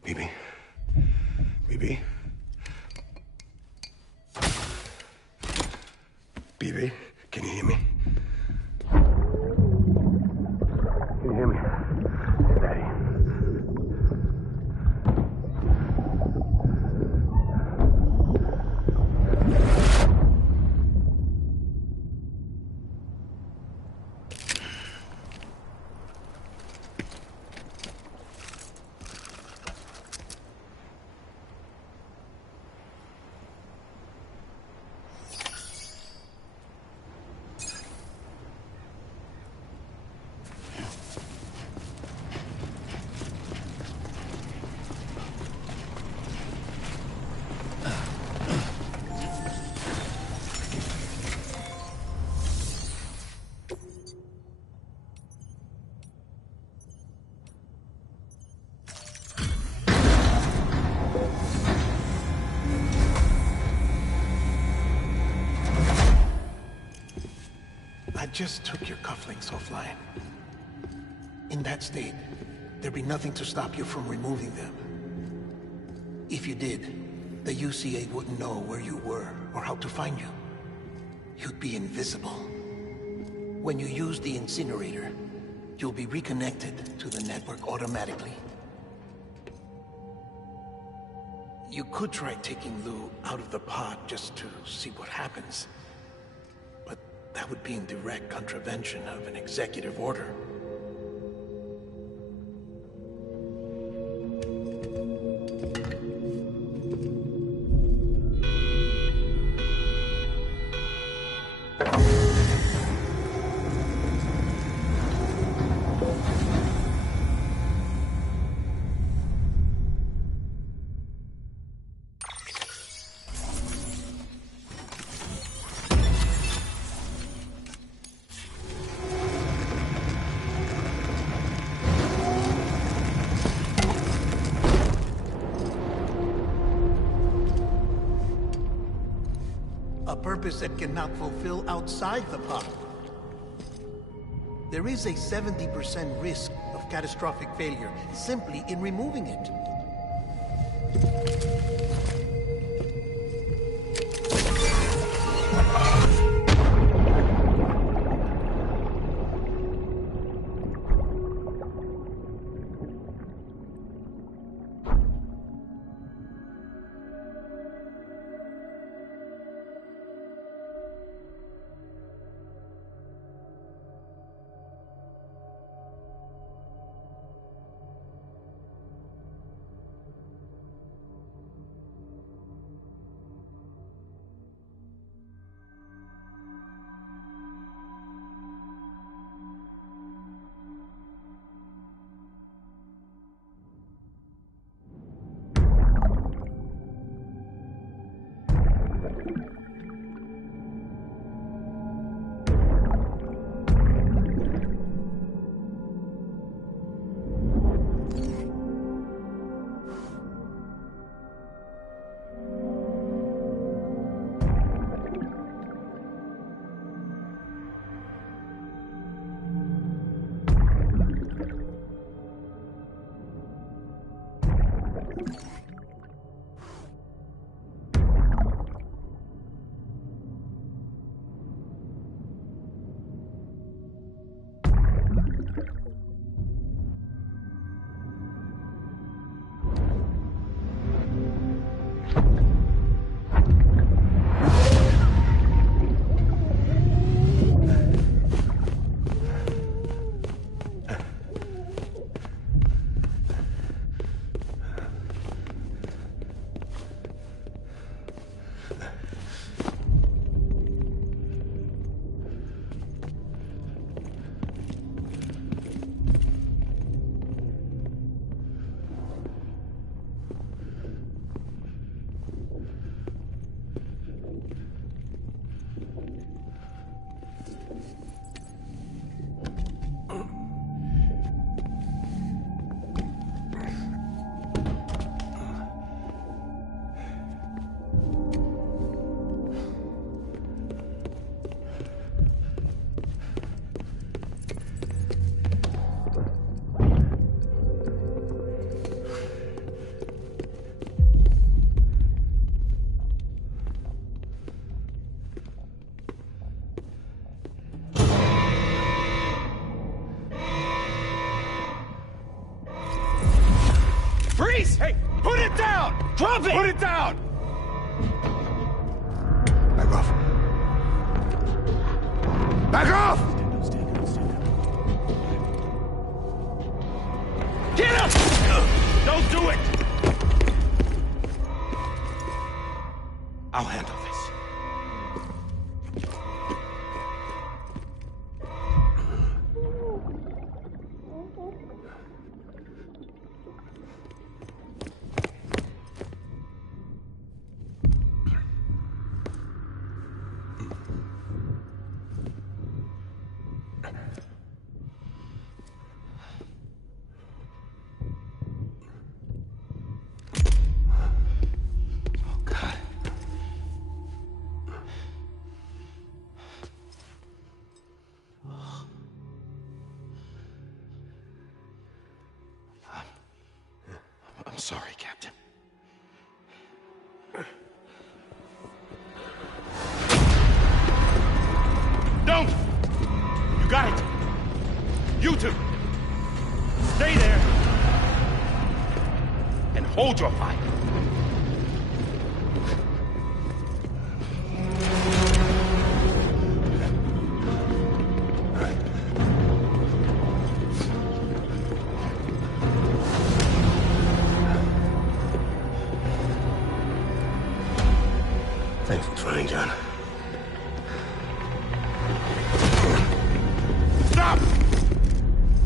Bibi? Bibi? Bibi, can you hear me? Can you hear me? Daddy. just took your cufflinks offline. In that state, there'd be nothing to stop you from removing them. If you did, the UCA wouldn't know where you were or how to find you. You'd be invisible. When you use the incinerator, you'll be reconnected to the network automatically. You could try taking Lou out of the pod just to see what happens. But that would be in direct contravention of an executive order. A purpose that cannot fulfill outside the pod. There is a 70% risk of catastrophic failure simply in removing it. Freeze! Hey, put it down! Drop it! Put it down! Back off. Back off! Get him! Don't do it! I'll handle this. sorry, Captain. Don't! You got it! You two! Stay there! And hold your fire! Thanks for trying, John. Stop!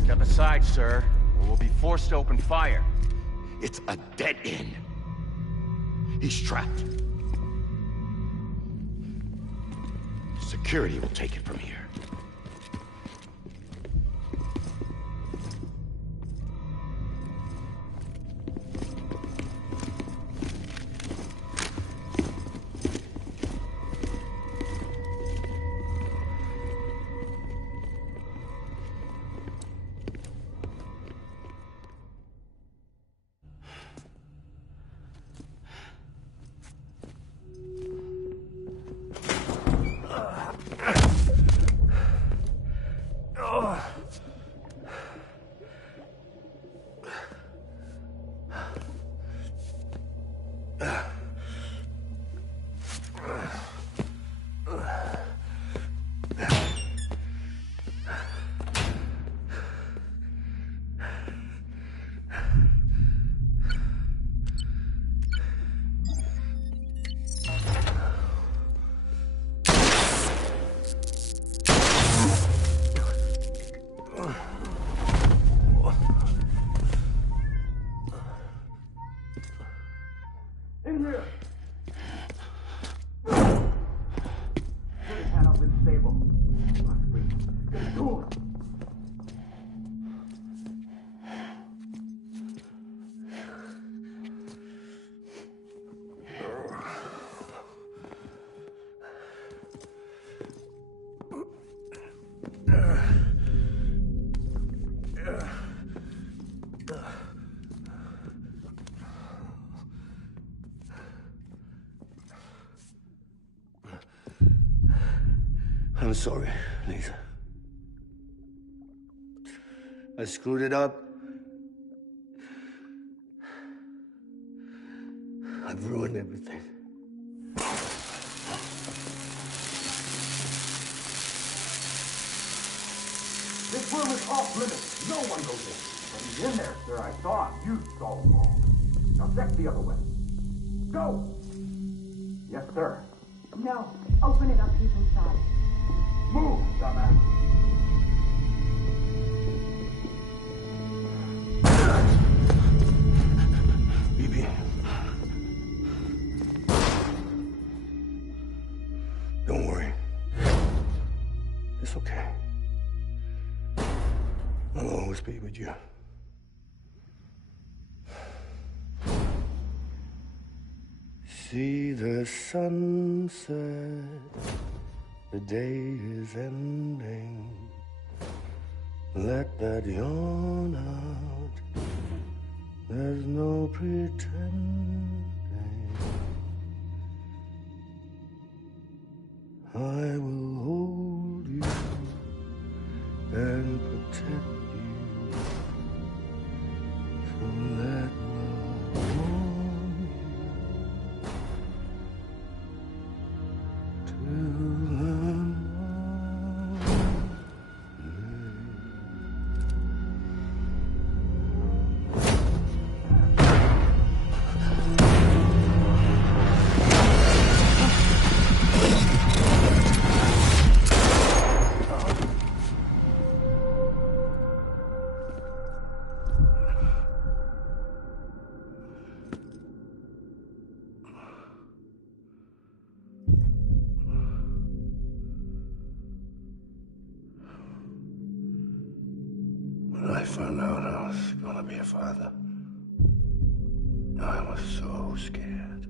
Step aside, sir, or we'll be forced to open fire. It's a dead end. He's trapped. Security will take it from here. I'm sorry, Lisa. I screwed it up. I've ruined everything. This room is off limits. No one goes in. But he's in there, sir. I saw him. You saw him all. Now check the other way. Go! Yes, sir. No. Open it up. He's inside. Move, dumbass. BB. Don't worry. It's okay. I'll always be with you. See the sunset, the day is ending. Let that yawn out, there's no pretending. I will hold you and protect you. So let love warm you till the When I found out I was gonna be a father, I was so scared.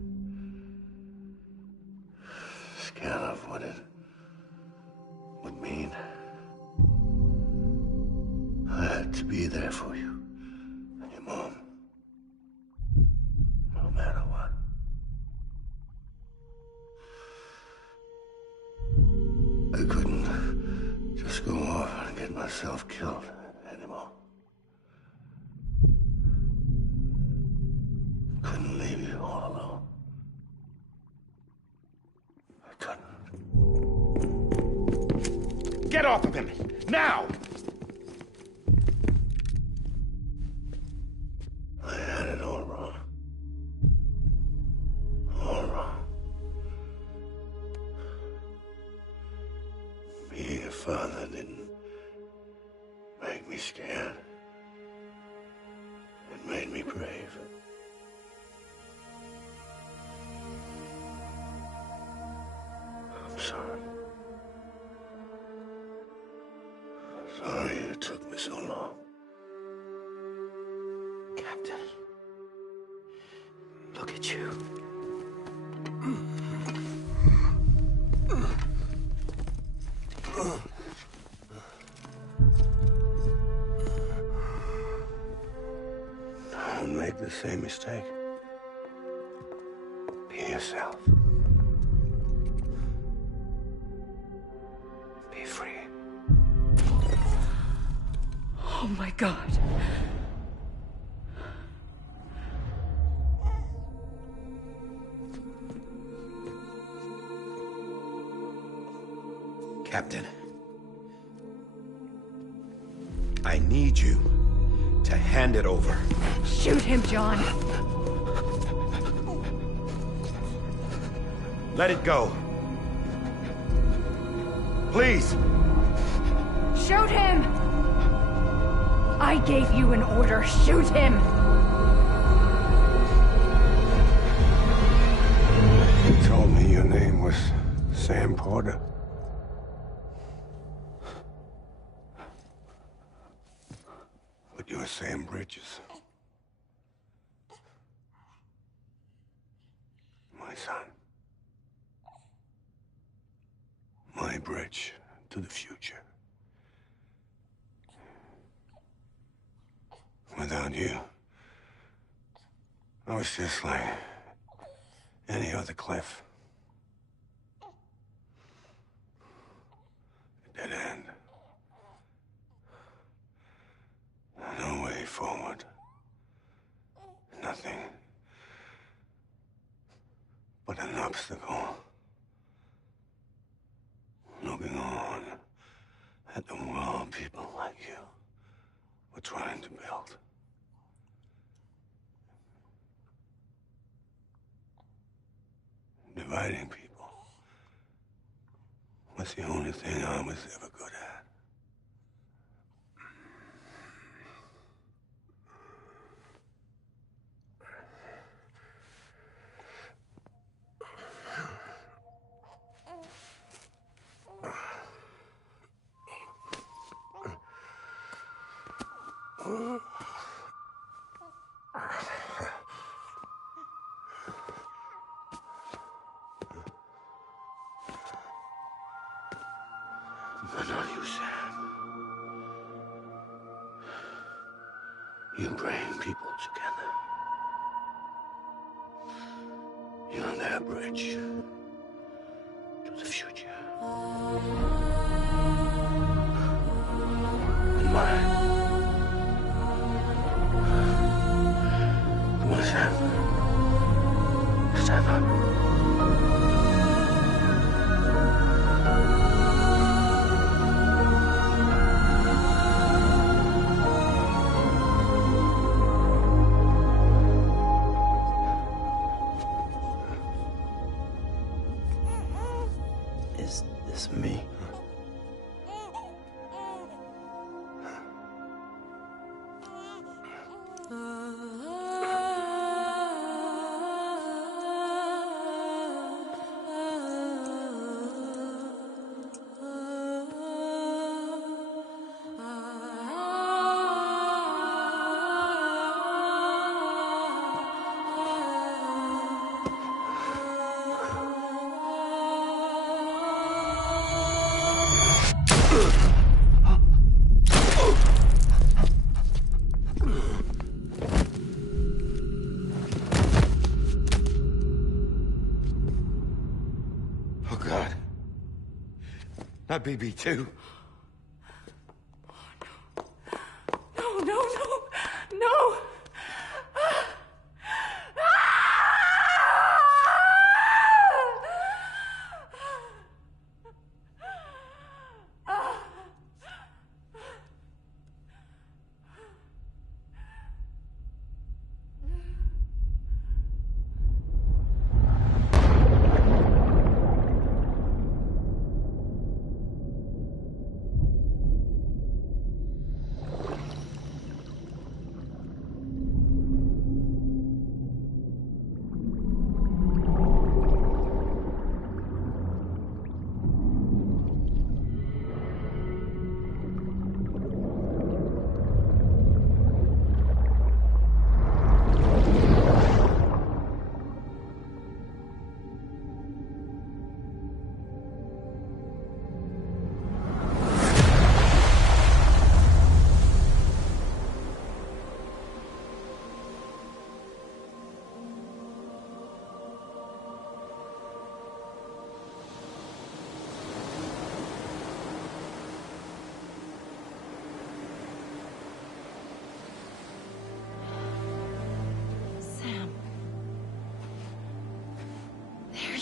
Scared of what it would mean. I had to be there for you and your mom. myself killed anymore. Couldn't leave you all alone. I couldn't. Get off of him! Now! I had it all wrong. All wrong. Being a father didn't make me scared. It made me brave. I'm sorry. Sorry it took me so long. Captain, look at you. Don't make the same mistake. Be yourself. Be free. Oh my God. Captain, I need you to hand it over. Shoot him, John. Let it go. Please. Shoot him! I gave you an order. Shoot him! You told me your name was Sam Porter. But you're Sam Bridges. My son. My bridge to the future. Without you, I was just like any other Cliff. A dead end. No way forward. Nothing but an obstacle. Looking on at the world people like you were trying to build. Dividing people was the only thing I was ever good at. But not you, Sam. You bring people together. You're their bridge to the future. And mine. Come on, Sam. Stand up. Is this me? Oh, God. Not BB2.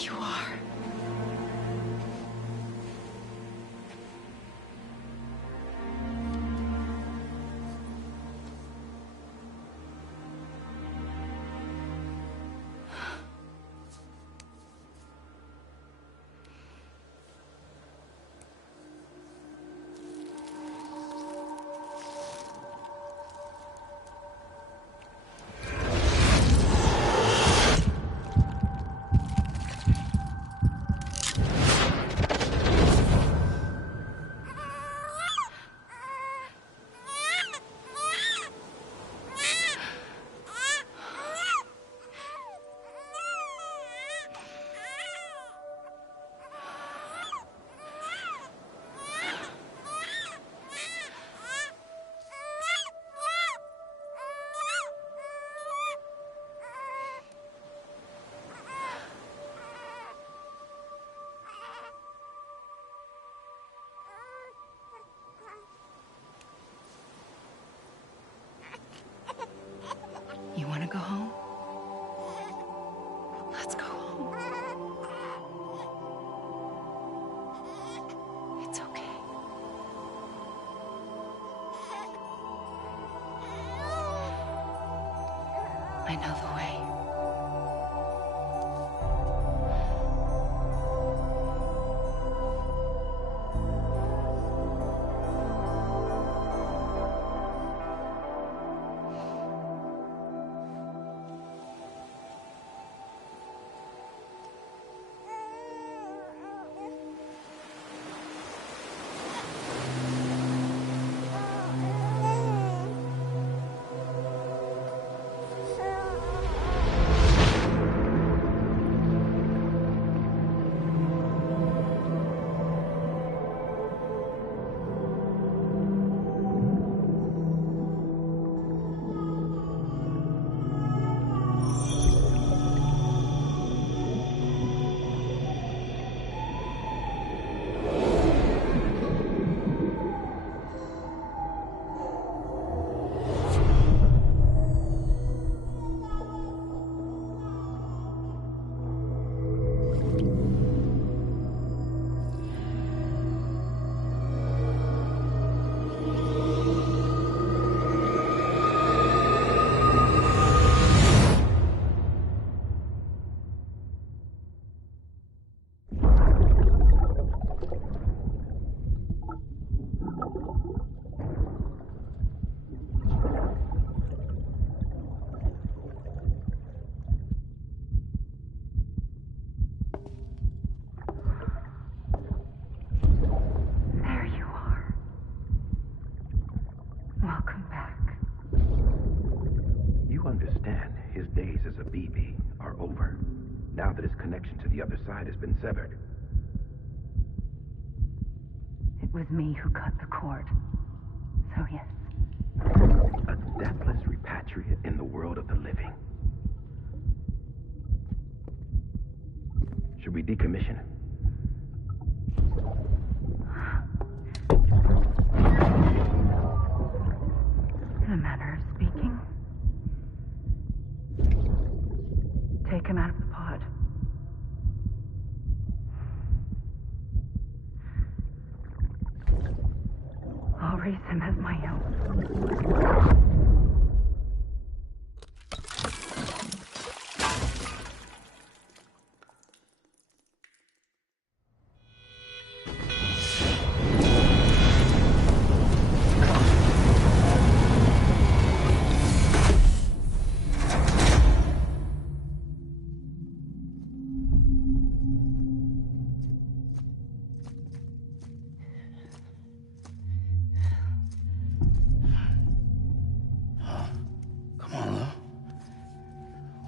you are. You want to go home? Let's go home. It's okay. I know the way. Welcome back. You understand his days as a BB are over, now that his connection to the other side has been severed. It was me who cut the cord. So yes. A deathless repatriate in the world of the living. Should we decommission him? In a manner of speaking. Take him out of the pod. I'll raise him as my own.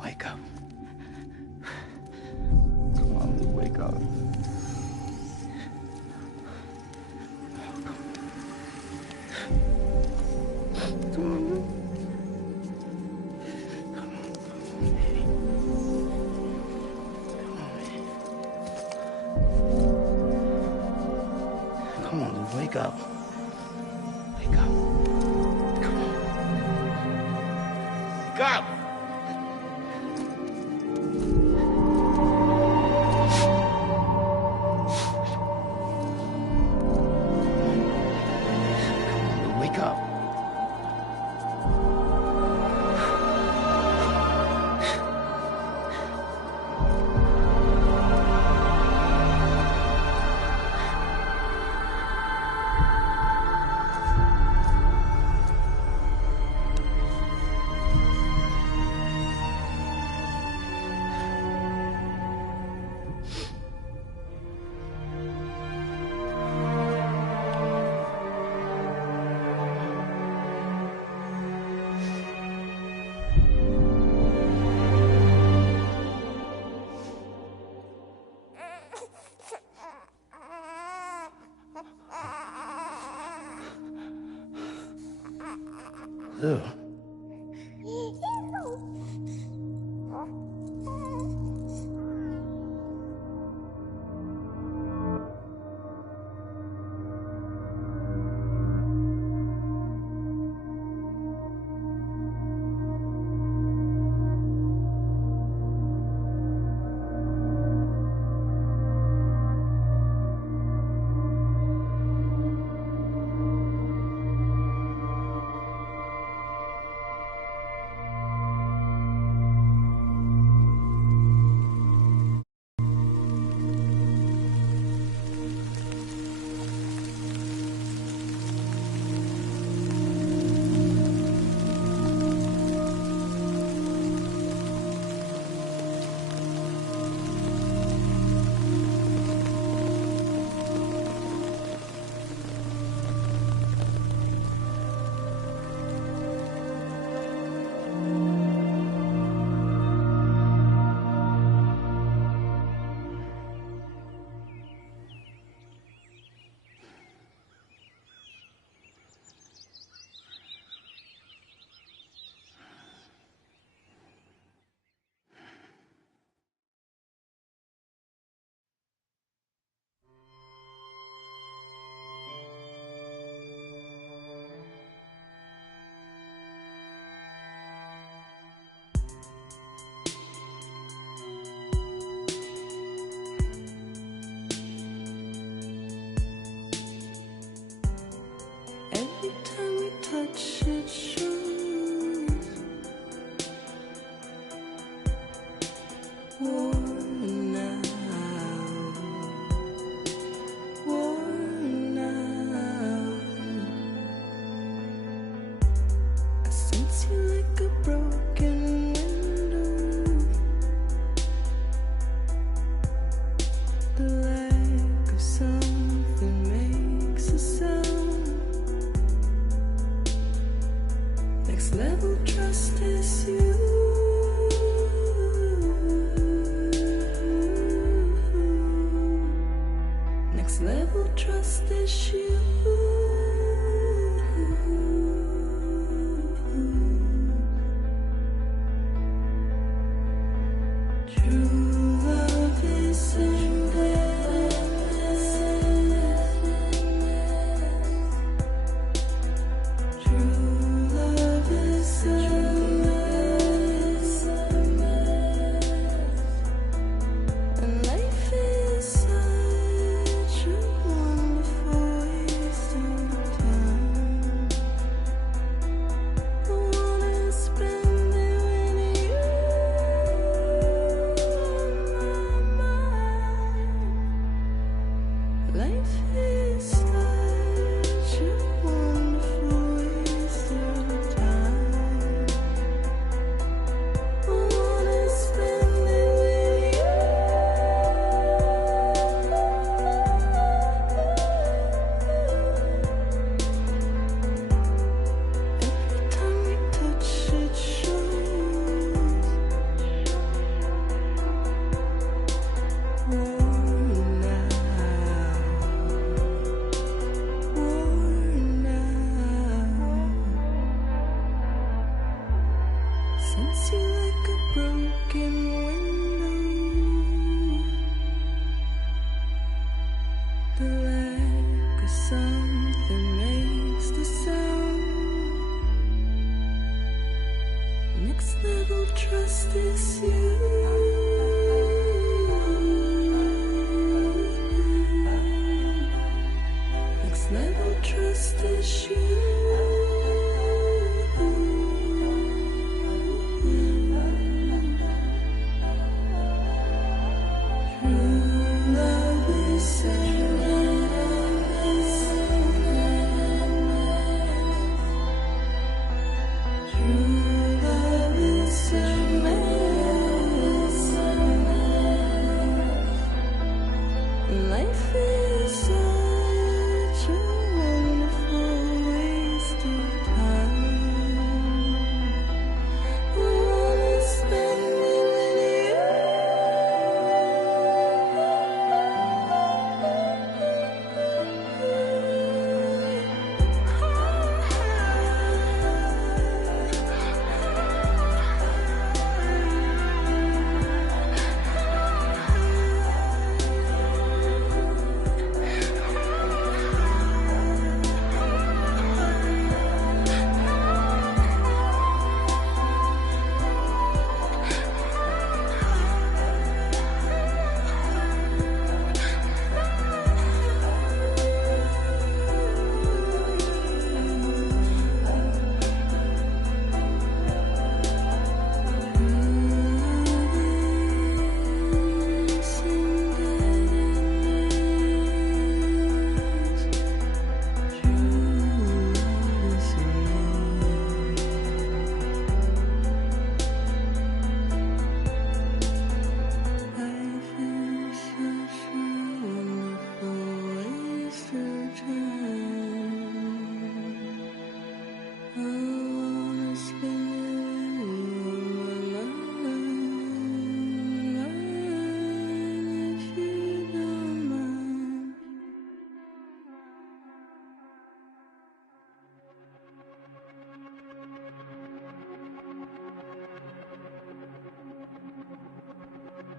Wake up. Wake up. Come on. Wake up! Lou. Every time we touch it shows worn out, worn out. I sense you like a broken window. The lack of something makes a sound. Next level trust is you. Next level trust is you. True love is endless. True love is endless. And life is such a wonderful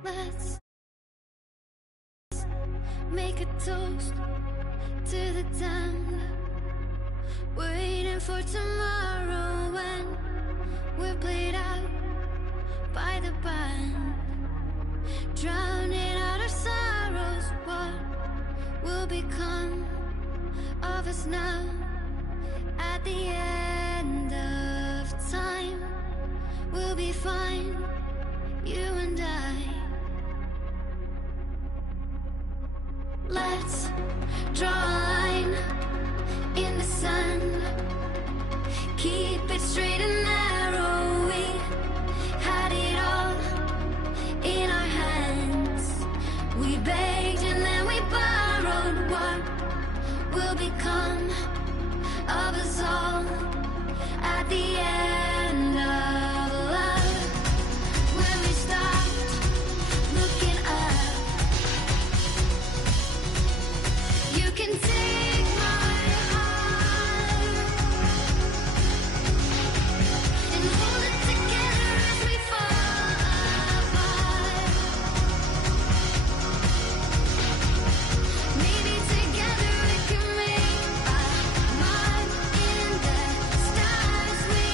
Let's make a toast to the damned, waiting for tomorrow when we're played out by the band, drowning out our sorrows. What will become of us now at the end of time? We'll be fine, you and I. Let's draw a line in the sand, keep it straight and narrow. We had it all in our hands. We begged and then we borrowed. What will become of us all at the end of love? When we stopped looking up, you can take my heart and hold it together as we fall apart. Maybe together we can make a mark in the stars. We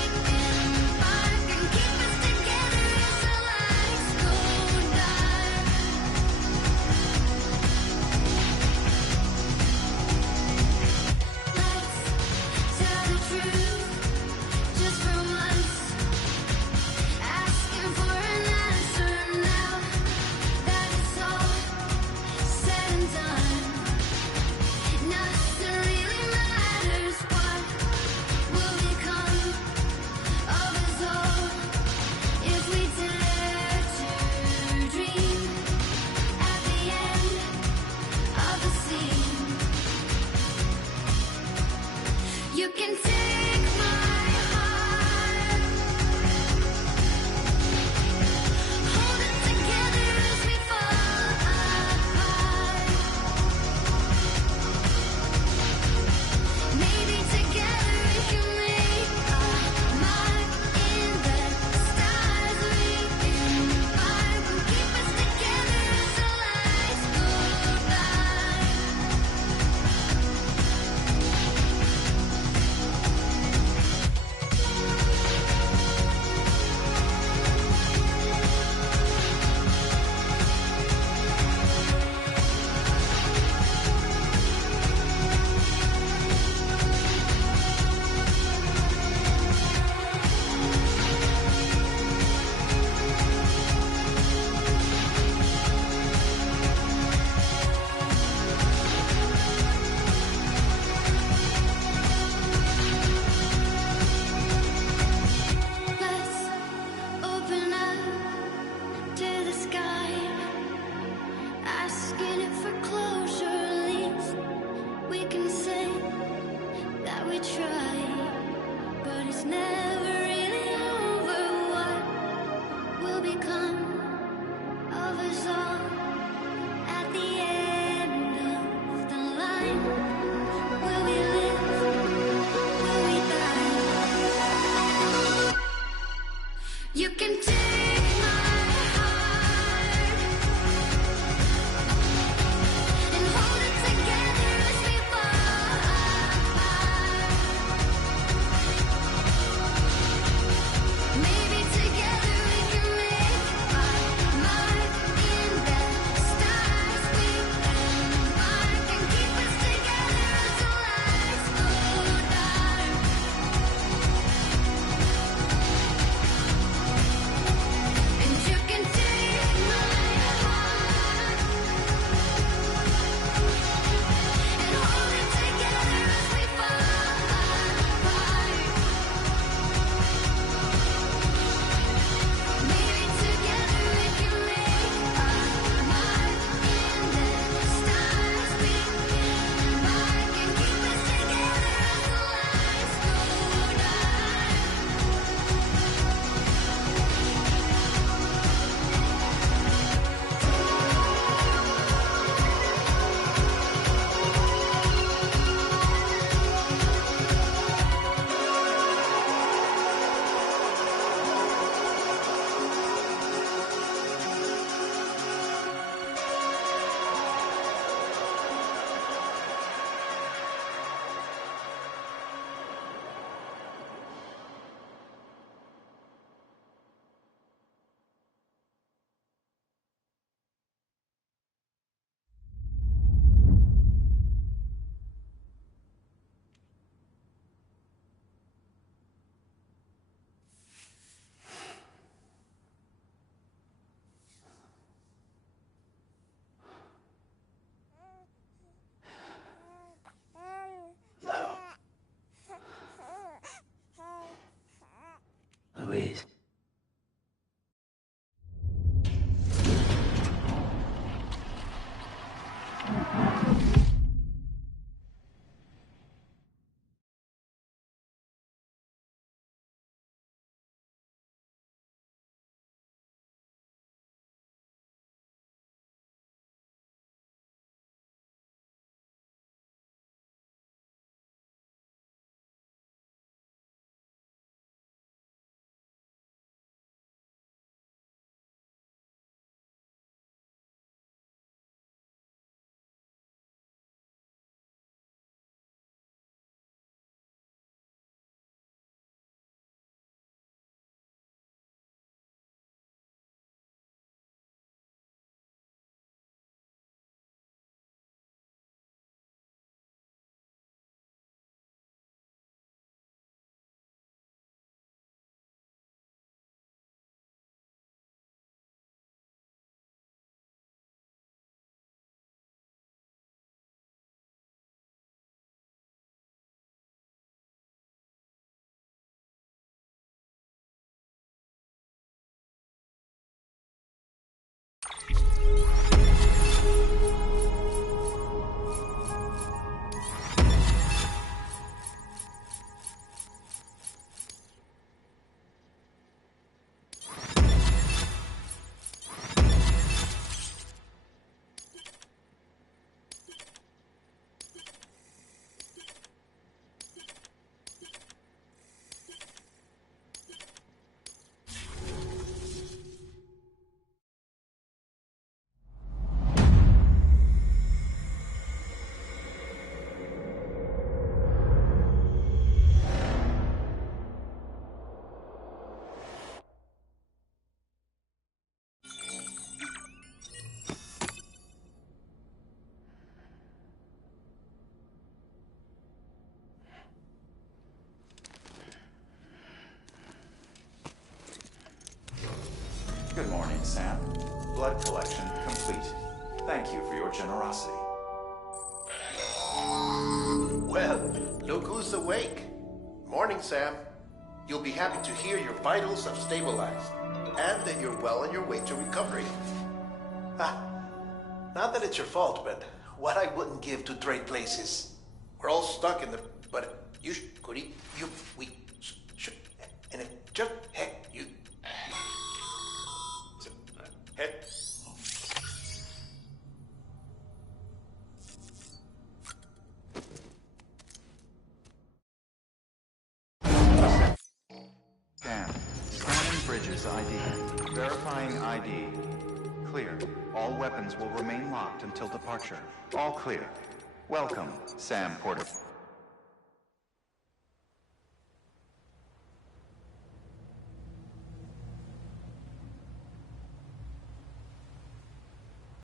collection complete. Thank you for your generosity. Well, look who's awake. Morning, Sam. You'll be happy to hear your vitals have stabilized, and that you're well on your way to recovery. Not that it's your fault, but what I wouldn't give to trade places. We're all stuck in the... But you could eat... We should... And it just... Heck, you... Heck... Scanning Bridges ID. Verifying ID. Clear. All weapons will remain locked until departure. All clear. Welcome, Sam Porter.